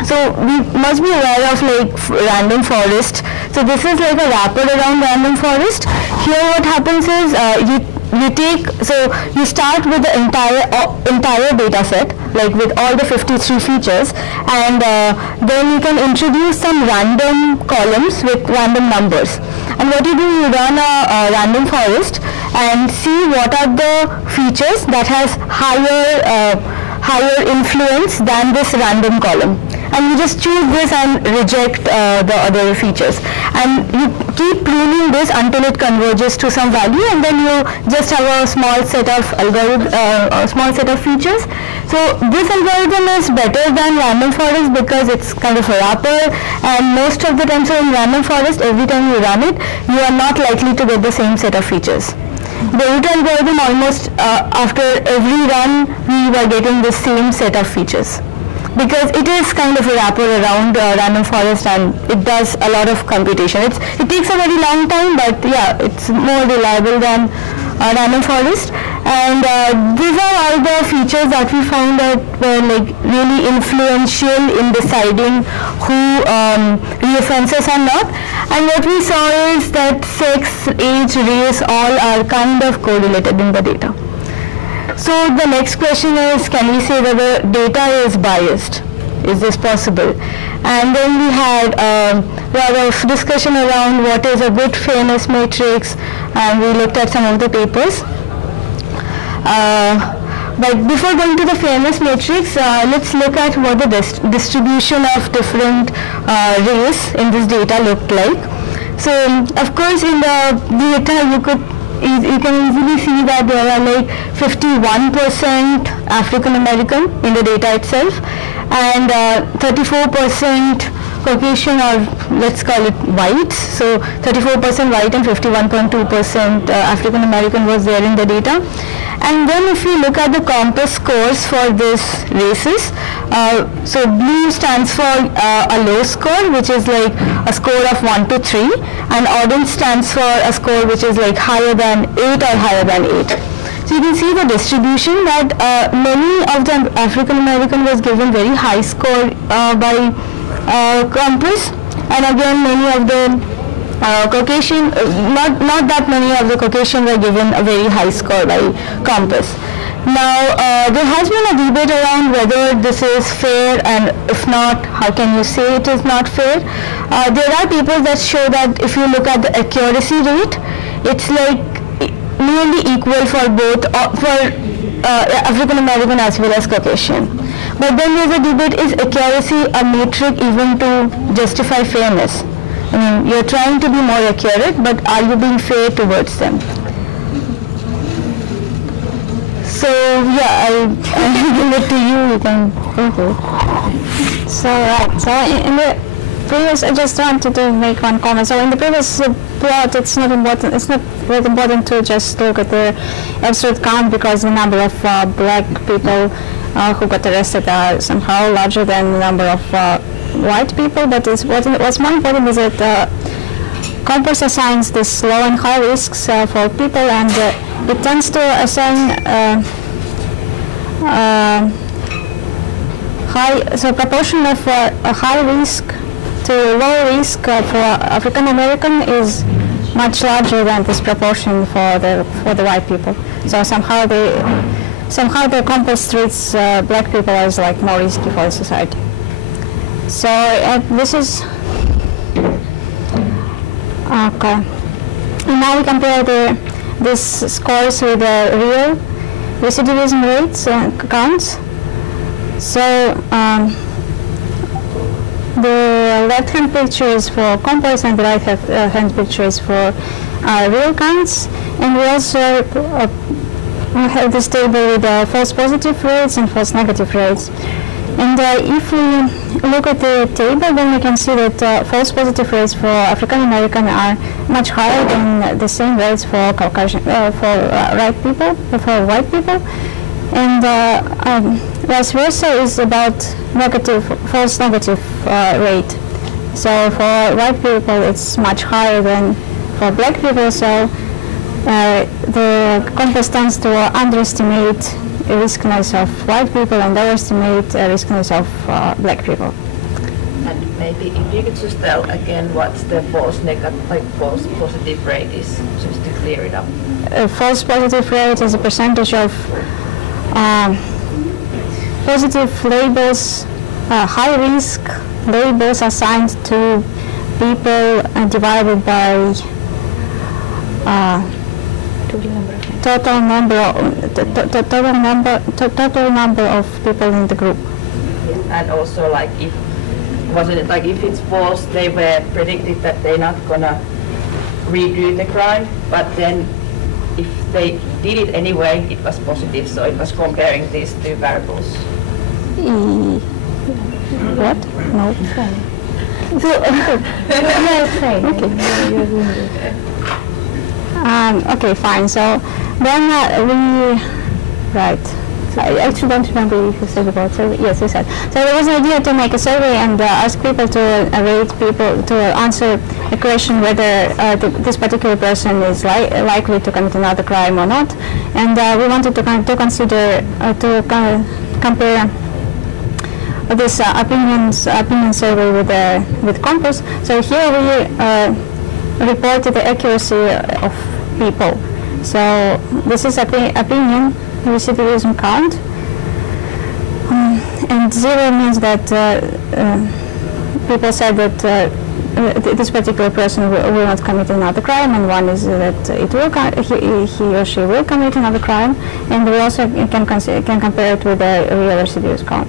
So we must be aware of like random forest. So this is like a wrapper around random forest. Here what happens is you start with the entire data set, like with all the 53 features, and then you can introduce some random columns with random numbers. And what you do, you run a random forest and see what are the features that has higher influence than this random column. And you just choose this and reject the other features. And you keep pruning this until it converges to some value, and then you just have a small set of features. So this algorithm is better than random forest because it's kind of a wrapper, and most of the time, so in random forest, every time you run it, you are not likely to get the same set of features. The Boruto algorithm, almost after every run, we were getting the same set of features, because it is kind of a wrapper around random forest, and it does a lot of computation. It takes a very long time, but yeah, it's more reliable than random forest. And these are all the features that we found that were like really influential in deciding who reoffenses or not. And what we saw is that sex, age, race, all are kind of correlated in the data. So the next question is, can we say that the data is biased? Is this possible? And then we had a lot of discussion around what is a good fairness matrix, and we looked at some of the papers. But before going to the fairness matrix, let's look at what the distribution of different race in this data looked like. So of course in the data you can easily see that there are like 51% African American in the data itself, and 34% Caucasian, or let's call it whites. So 34% white and 51.2% African American was there in the data. And then if you look at the compass scores for these races, so blue stands for a low score, which is like a score of 1 to 3, and orange stands for a score which is like higher than 8 or higher than 8. So you can see the distribution that many of the African American was given very high score by compass, and again many of the Caucasian, not that many of the Caucasian were given a very high score by compass. Now there has been a debate around whether this is fair, and if not, how can you say it is not fair? There are papers that show that if you look at the accuracy rate, it's like nearly equal for both African American as well as Caucasian. But then there's a debate, is accuracy a metric even to justify fairness? I mean, you're trying to be more accurate, but are you being fair towards them? So yeah, I'll give it to you. You can go ahead. So in the previous, I just wanted to make one comment. So in the previous plot, it's not important. It's not very important to just look at the absolute count, because the number of black people who got arrested are somehow larger than the number of white people. But what's more important is that compass assigns this low and high risks for people, and it tends to assign proportion of a high risk to low risk for African American is much larger than this proportion for the white people. So somehow the compass treats black people as like more risky for society. So this is okay. And now we compare these scores with the real recidivism rates counts. So the left-hand picture is for compost and the right-hand picture is for real counts. And we also have this table with false positive rates and false negative rates. And if we look at the table, then we can see that false positive rates for African American are much higher than the same rates for Caucasian, white people, and vice versa is about false negative rate. So for white people, it's much higher than for black people. So the compass tends to underestimate riskiness of white people and overestimate riskiness of black people. And maybe if you could just tell again what the false positive rate is, just to clear it up. False positive rate is a percentage of positive labels, high risk labels assigned to people divided by total number of people in the group. And also, like, if it's false, they were predicted that they're not gonna redo the crime, but then if they did it anyway, it was positive. So it was comparing these two variables. What? No. Okay, fine. So then right. I actually don't remember if you said about survey. Yes, you said. So there was an idea to make a survey and ask people to rate people to answer a question whether this particular person is likely to commit another crime or not. And we wanted to consider compare this opinion survey with Compass. So here we reported the accuracy of people. So this is opinion, recidivism count, and 0 means that people said that this particular person will not commit another crime, and 1 is that he or she will commit another crime, and we also can compare it with the real recidivism count.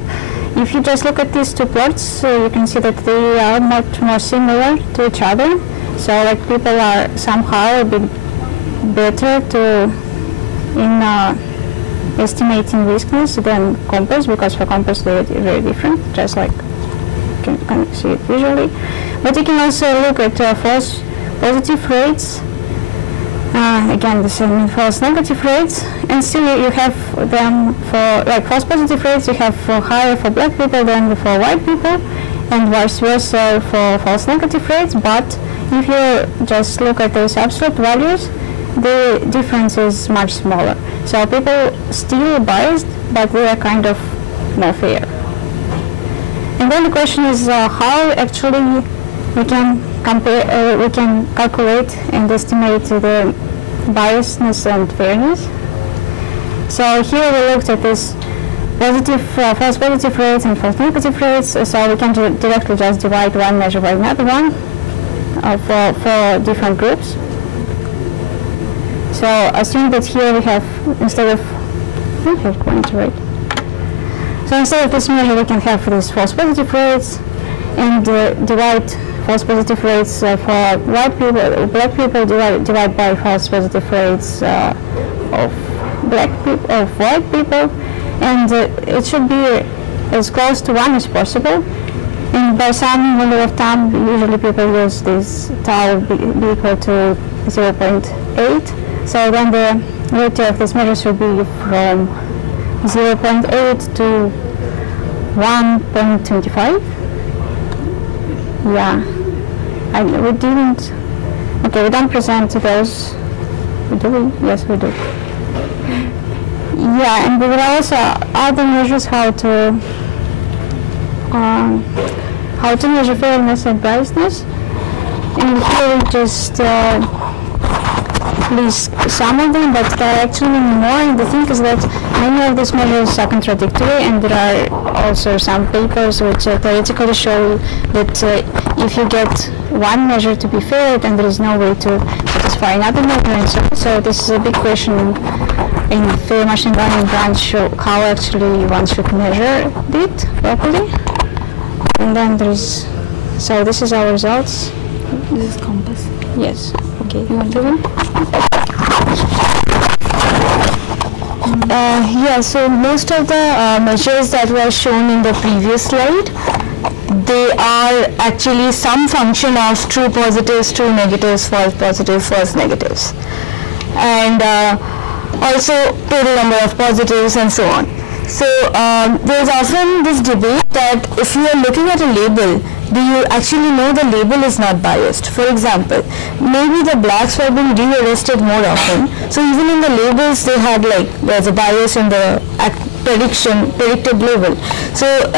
If you just look at these two plots, you can see that they are much more similar to each other. So like people are somehow a bit better in estimating riskiness than Compass, because for Compass they are very different, just like you can see it visually. But you can also look at false positive rates, again the same false negative rates, and still you have them for, like, false positive rates you have higher for black people than for white people, and vice versa for false negative rates. But if you just look at those absolute values, the difference is much smaller. So people still biased, but they are kind of more fair. And then the question is how actually we can compare, we can calculate and estimate the biasness and fairness. So here we looked at this false positive rates and false negative rates. So we can directly just divide one measure by another one for different groups. So assume that here we have, instead of, so instead of this measure we can have these false positive rates and divide false positive rates for white people, black people divide by false positive rates of white people, and it should be as close to 1 as possible. And by some rule of thumb, usually people use this tau be equal to 0.8. So then the ratio of this measure should be from 0.8 to 1.25. Yeah, we didn't. Okay, we don't present those. Do we? Yes, we do. Yeah, and there are also other measures how to measure fairness and biasness. And here we just list some of them, but there are actually more. And the thing is that many of these measures are contradictory, and there are also some papers which theoretically show that if you get one measure to be fair, then there is no way to satisfy another measure, and so this is a big question in the machine learning branch show how actually one should measure it properly. And then there's, so this is our results. This is compass. Yes. Okay. You want to do it? Yeah. So most of the measures that were shown in the previous slide, they are actually some function of true positives, true negatives, false positives, false negatives, and also total number of positives and so on. So there's often this debate that if you are looking at a label, do you actually know the label is not biased? For example, maybe the blacks were being rearrested more often, so even in the labels they had like, there's a bias in the predicted label. So,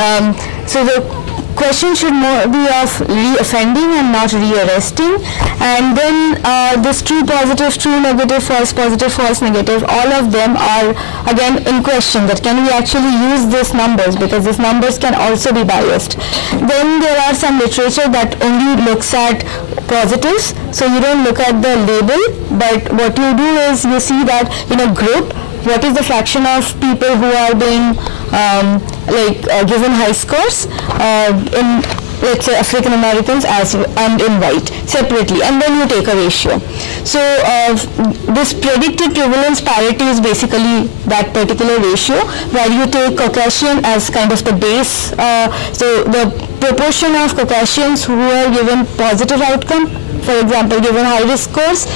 so the question should more be of re-offending and not re-arresting. And then this true positive, true negative, false positive, false negative, all of them are again in question, that can we actually use these numbers, because these numbers can also be biased. Then there are some literature that only looks at positives, so you don't look at the label, but what you do is you see that in a group, what is the fraction of people who are being given high scores in, let's say, African Americans and in white separately, and then you take a ratio. So this predicted prevalence parity is basically that particular ratio where you take Caucasian as kind of the base. So the proportion of Caucasians who are given positive outcome, for example, given high risk scores,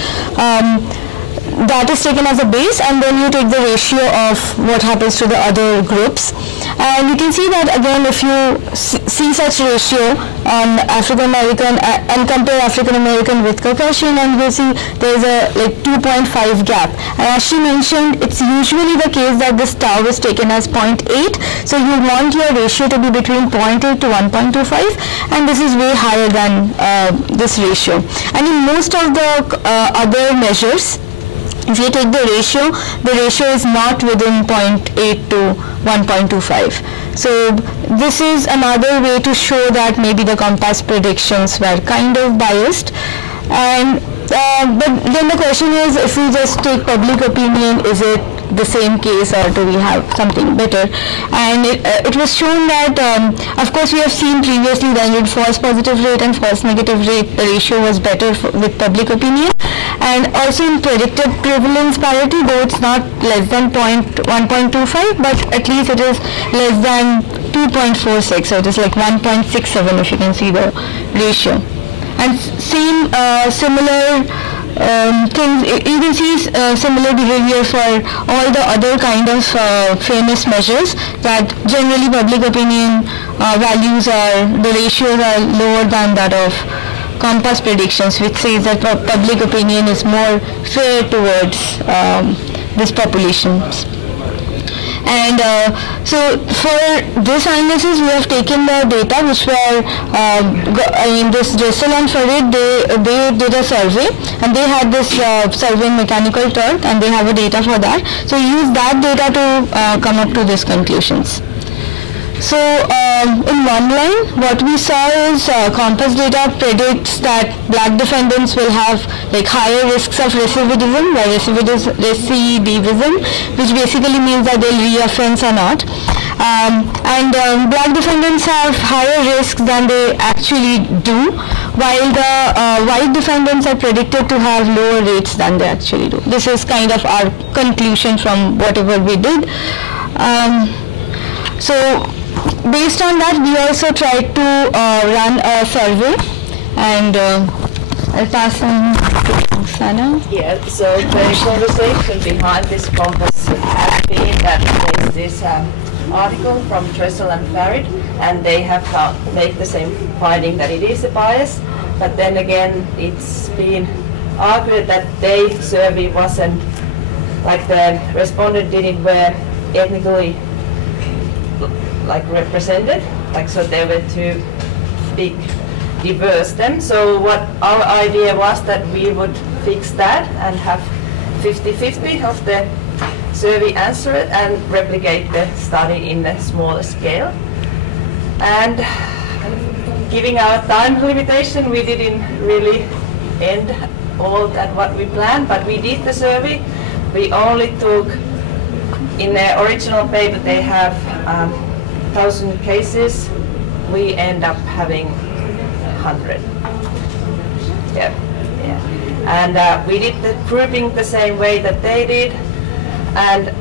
that is taken as a base, and then you take the ratio of what happens to the other groups. And you can see that again, if you see such ratio on African American and compare African American with Caucasian, and you see there is a like 2.5 gap. And as she mentioned, it's usually the case that this tau is taken as 0.8, so you want your ratio to be between 0.8 to 1.25, and this is way higher than this ratio. And in most of the other measures, if you take the ratio is not within 0.8 to 1.25. So this is another way to show that maybe the compass predictions were kind of biased. And but then the question is, if we just take public opinion, is it the same case, or do we have something better? And it was shown that, of course, we have seen previously that with false positive rate and false negative rate, the ratio was better with public opinion. And also in predicted prevalence parity, though it's not less than 1.25, but at least it is less than 2.46, so it is like 1.67 if you can see the ratio. And same similar things, you can see similar behavior for all the other kind of famous measures, that generally public opinion values the ratios are lower than that of compass predictions, which says that public opinion is more fair towards this population. And so for this analysis, we have taken the data which were, this Dressel and Farid, they did a survey, and they had this survey in mechanical Turk, and they have a data for that. So we use that data to come up to these conclusions. So in one line, what we saw is compass data predicts that black defendants will have like higher risks of recidivism, which basically means that they'll re-offense or not. And black defendants have higher risks than they actually do, while the white defendants are predicted to have lower rates than they actually do. This is kind of our conclusion from whatever we did. So based on that, we also tried to run a survey, and I'll pass on to Sana. Yeah, so the conversation behind this compass has been that there's this article from Dressel and Farid, and they have made the same finding that it is a bias, but then again it's been argued that their survey wasn't, like the respondent didn't were ethnically like represented, like so they were too big, diverse them. So what our idea was that we would fix that and have 50-50 of the survey answer it and replicate the study in a smaller scale. And giving our time limitation, we didn't really end all that what we planned, but we did the survey. We only took in the original paper they have 1,000 cases. We end up having 100. Yeah. And we did the grouping the same way that they did. And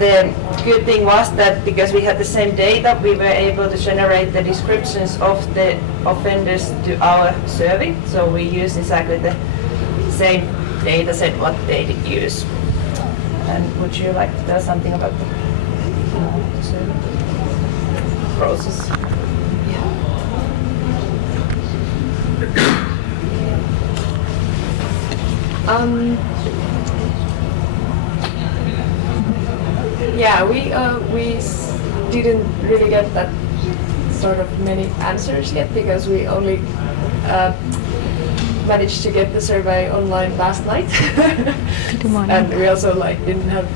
the good thing was that because we had the same data, we were able to generate the descriptions of the offenders to our survey. So we use exactly the same data set what they did use. And would you like to tell something about the survey process? Yeah, we didn't really get that sort of many answers yet because we only managed to get the survey online last night, and we also didn't have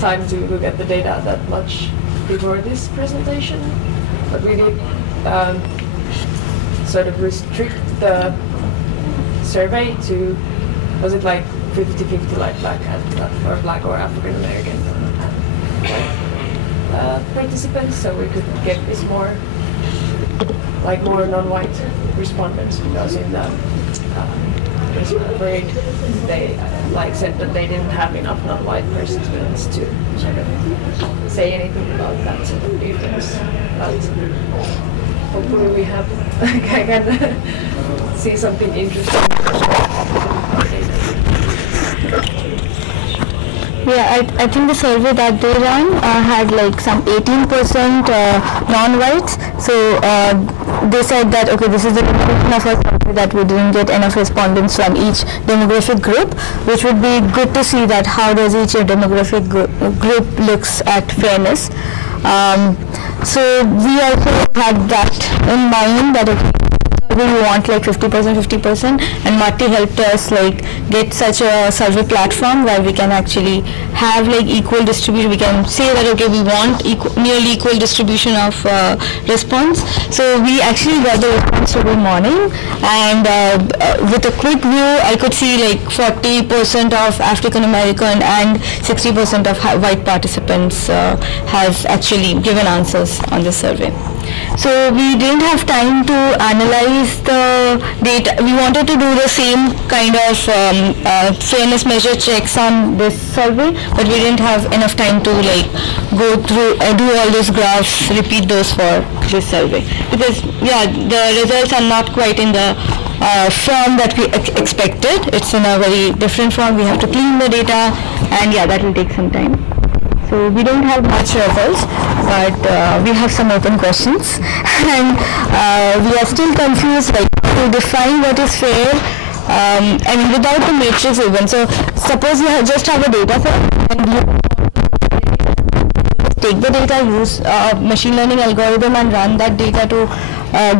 time to look at the data that much before this presentation. But we did sort of restrict the survey to, was it 50-50 black or African American participants, so we could get this more non-white respondents, because in the parade they said that they didn't have enough non-white participants to sort of say anything about that difference. But hopefully we have can see something interesting. Yeah, I think the survey that they ran had some 18% non-whites. So they said that, okay, this is the conclusion of our survey, that we didn't get enough respondents from each demographic group, which would be good to see that how does each demographic group looks at fairness. So we also had that in mind, that we want 50%, and Matti helped us get such a survey platform where we can actually have equal distribution. We can say that, okay, we want nearly equal distribution of response. So we actually got the response every morning, and with a quick view I could see 40% of African American and 60% of white participants has actually given answers on the survey. So we didn't have time to analyze the data. We wanted to do the same kind of fairness measure checks on this survey, but we didn't have enough time to go through, do all those graphs, repeat those for this survey. Because the results are not quite in the form that we expected. It's in a very different form. We have to clean the data, and that will take some time. So we don't have much results, but we have some open questions, and we are still confused to define what is fair, and without the matrix even. So suppose you just have a data set, and you take the data, use a machine learning algorithm and run that data to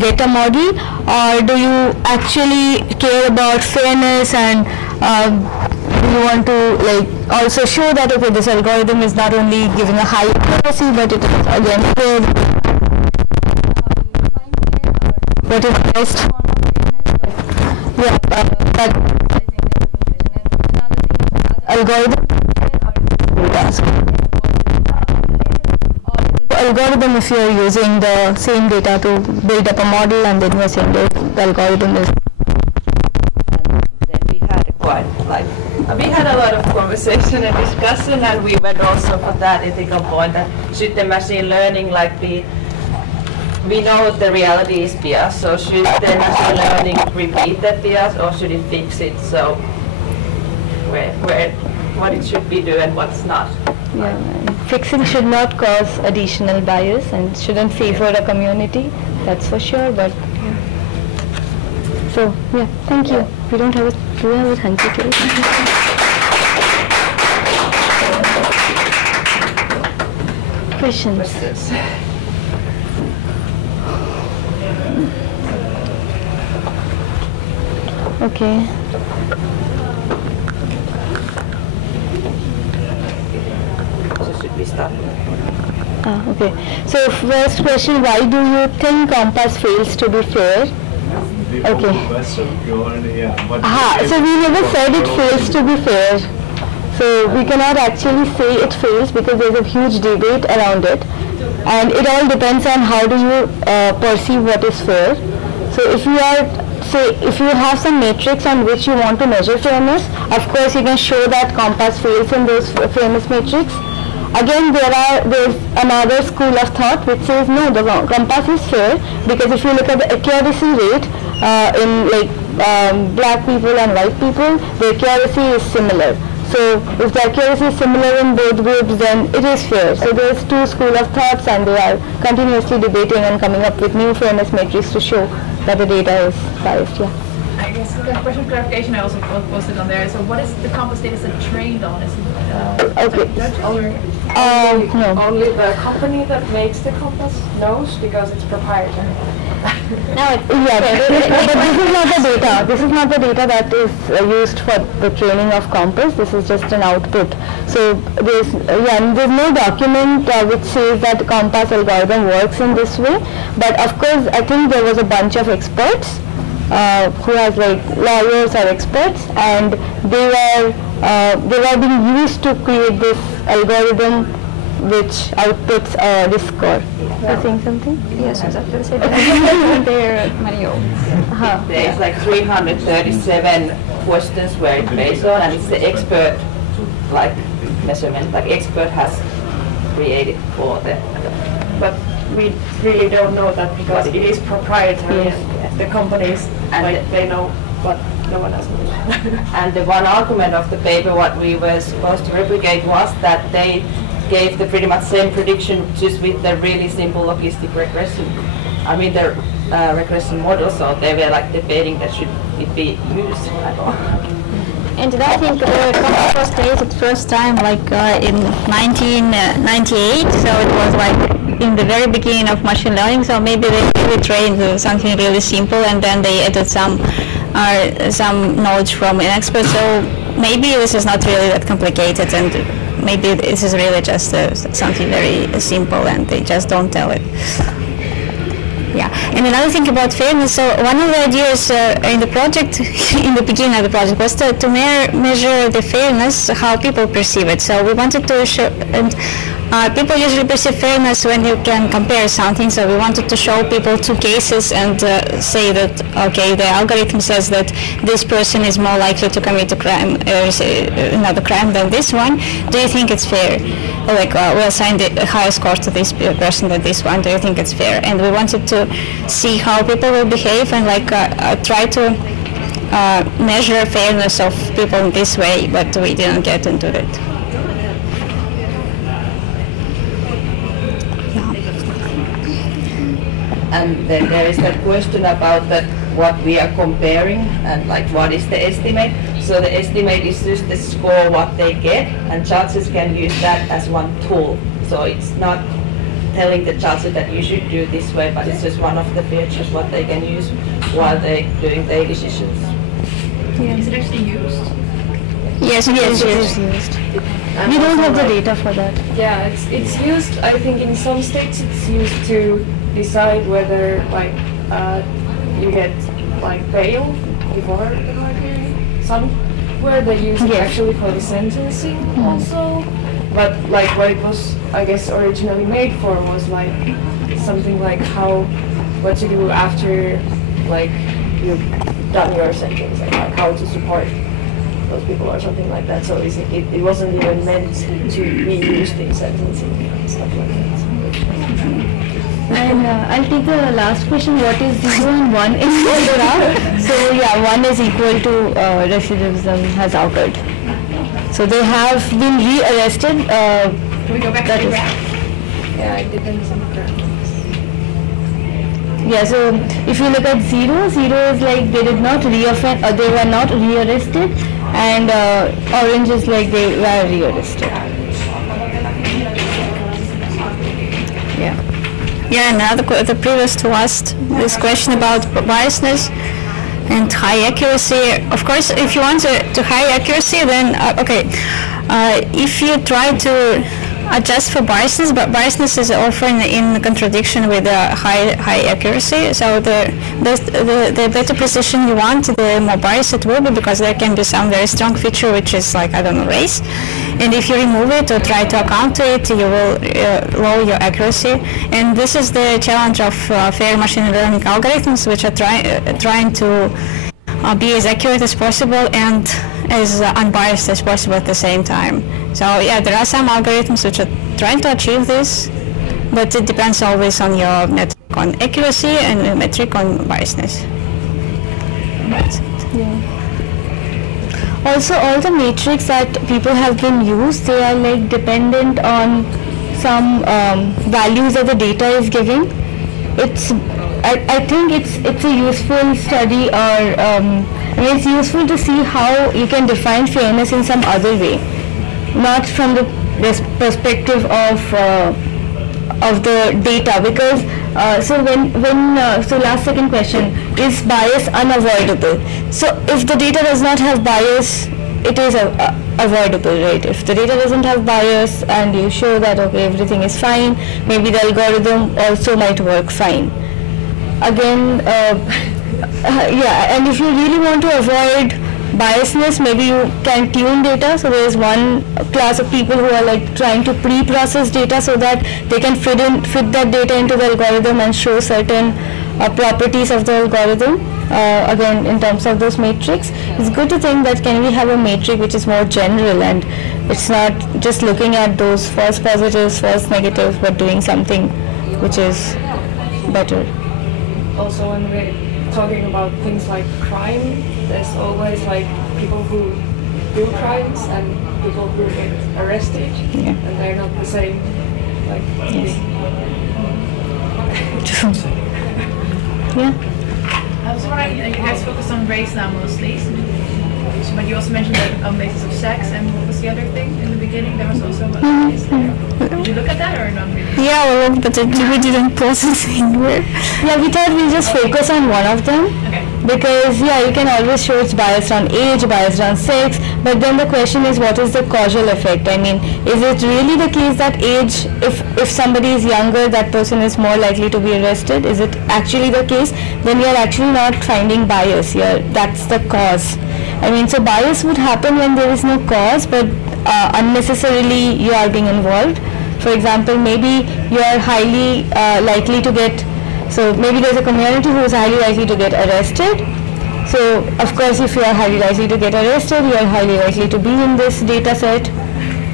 get a model, or do you actually care about fairness, and you want to also show that, okay, this algorithm is not only giving a high accuracy, but it is again fair. What is best? That algorithm algorithm, if you are using the same data to build up a model, and then you are saying the algorithm is. We had a lot of conversation and discussion, and we went also for that ethical point that should the machine learning be, we know the reality is bias, so should the machine learning repeat that bias, or should it fix it? So what it should be doing and what's not. Fixing should not cause additional bias and shouldn't favor a community, that's for sure. But so thank you. We don't have a, do we have a thank you to questions? Okay. So should we start? Okay. So first question, why do you think Compass fails to be fair? Okay. Question, you already, so we never said it fails to be fair. So we cannot actually say it fails because there's a huge debate around it, and it all depends on how do you perceive what is fair. So if you are, say, if you have some matrix on which you want to measure fairness, of course you can show that compass fails in those fairness matrix. Again, there's another school of thought which says no, the compass is fair because if you look at the accuracy rate in like black people and white people, the accuracy is similar. So if the accuracy is similar in both groups, then it is fair. So there's two school of thoughts, and they are continuously debating and coming up with new fairness matrix to show that the data is biased. Yeah. I guess the question of clarification I also posted on there. So what is the compass data set trained on? Is it only the company that makes the compass knows because it's proprietary? But this is not the data. This is not the data that is used for the training of compass. This is just an output. So there's no document which says that the compass algorithm works in this way. But of course, I think there was a bunch of experts who has like lawyers or experts, and they were being used to create this algorithm which outputs this score. You're saying something? Yes, exactly. There's like 337 questions where it's based on, and it's the expert like measurement, like expert has created for the. But we really don't know that because it is proprietary. Yes. The companies, and they know, but no one else knows. And the one argument of the paper, what we were supposed to replicate, was that they gave the pretty much same prediction just with the really simple logistic regression. I mean the regression model, so they were like debating that should it be used at all. And I think the compass was created first time like in 1998, so it was like in the very beginning of machine learning, so maybe they really trained something really simple and then they added some knowledge from an expert, so maybe this is not really that complicated and maybe this is really just something very simple and they just don't tell it. Yeah, and another thing about fairness, so one of the ideas in the project, in the beginning of the project, was to measure the fairness, how people perceive it. So we wanted to show, and people usually perceive fairness when you can compare something, so we wanted to show people two cases and say that, okay, the algorithm says that this person is more likely to commit a crime, another crime than this one. Do you think it's fair? Like, we assigned a higher score to this person than this one. Do you think it's fair? And we wanted to see how people will behave and like try to measure fairness of people in this way, but we didn't get into it. And then there is that question about what we are comparing and like what is the estimate. So the estimate is just the score what they get, and judges can use that as one tool. So it's not telling the judges that you should do this way, but it's just one of the features what they can use while they're doing their decisions. Yeah. Is it actually used? Yes, it is used. We don't have the data for that. Yeah, it's used. I think in some states it's used to decide whether like you get like bail before the court hearing. Somewhere they use it actually for the sentencing also. But like what it was, I guess, originally made for was like something like what to do after like you've done your sentence, and like how to support those people or something like that. So it wasn't even meant to be used in sentencing and stuff like that. And I'll take the last question. What is 0 and 1 in the graph? So yeah, 1 is equal to recidivism has occurred. So they have been re-arrested. Can we go back to the graph? Yeah, it depends on the graph. Yeah, so if you look at 0, 0 is like they did not re-offend, or they were not re-arrested, and orange is like they were re-arrested. Yeah. Yeah, and now the previous two asked this question about biasness and high accuracy. Of course, if you want to high accuracy, then okay, if you try to adjust for biasness, but biasness is often in contradiction with high accuracy. So the better precision you want, the more biased it will be, because there can be some very strong feature which is like, I don't know, race. And if you remove it or try to account to it, you will lower your accuracy. And this is the challenge of fair machine learning algorithms, which are trying to be as accurate as possible and as unbiased as possible at the same time. So yeah, there are some algorithms which are trying to achieve this, but it depends always on your metric on accuracy and your metric on biasness. That's it. Yeah. Also, all the metrics that people have been used, they are like dependent on some values that the data is giving. I think it's a useful study, or it's useful to see how you can define fairness in some other way, not from the perspective of the data. Because so so last second question, is bias unavoidable? So if the data does not have bias, it is avoidable, right? If the data doesn't have bias and you show that okay, everything is fine, maybe the algorithm also might work fine. Again, yeah, and if you really want to avoid biasness, maybe you can tune data. So there is one class of people who are like trying to pre-process data so that they can fit that data into the algorithm and show certain properties of the algorithm. Again, in terms of those matrix, it's good to think that can we have a matrix which is more general, and it's not just looking at those false positives, false negatives, but doing something which is better. Also, when we're talking about things like crime, there's always like people who do crimes and people who get arrested, and they're not the same. Like, yeah. I was wondering, you guys focus on race now mostly, but you also mentioned that on basis of sex, and what was the other thing in the beginning? There was also a race there. Did you look at that or not really? Yeah, well, but we didn't process anywhere. Yeah, we thought we'll just focus on one of them. Okay. Because yeah, you can always show it's biased on age, biased on sex, but then the question is, what is the causal effect? I mean, is it really the case that age, if somebody is younger, that person is more likely to be arrested? Is it actually the case? Then you're actually not finding bias here. That's the cause. I mean, so bias would happen when there is no cause, but unnecessarily you are being involved. For example, maybe you are highly likely to get, so maybe there's a community who is highly likely to get arrested. So of course, if you are highly likely to get arrested, you are highly likely to be in this data set.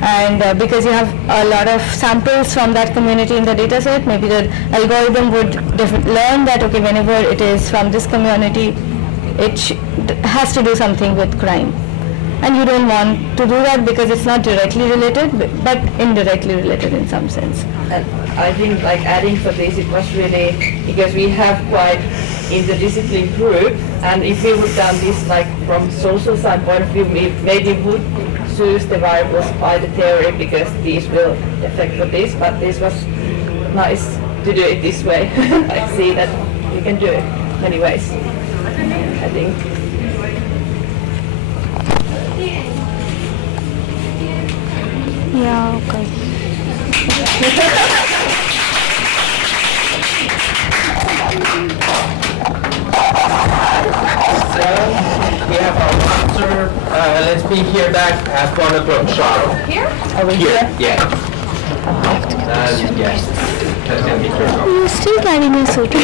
And because you have a lot of samples from that community in the data set, maybe the algorithm would learn that, okay, whenever it is from this community, it has to do something with crime. And you don't want to do that because it's not directly related, but indirectly related in some sense. And I think like adding for this, it was really, because we have quite interdisciplinary group, and if we would done this like from social science point of view, we maybe would choose the variables by the theory because these will affect for this, but this was nice to do it this way. I see that we can do it many ways, I think. Yeah, okay. We have our answer. Let's be here back at 1 o'clock sharp. Here? Over here? Yeah. Yes. You're still driving a scooter.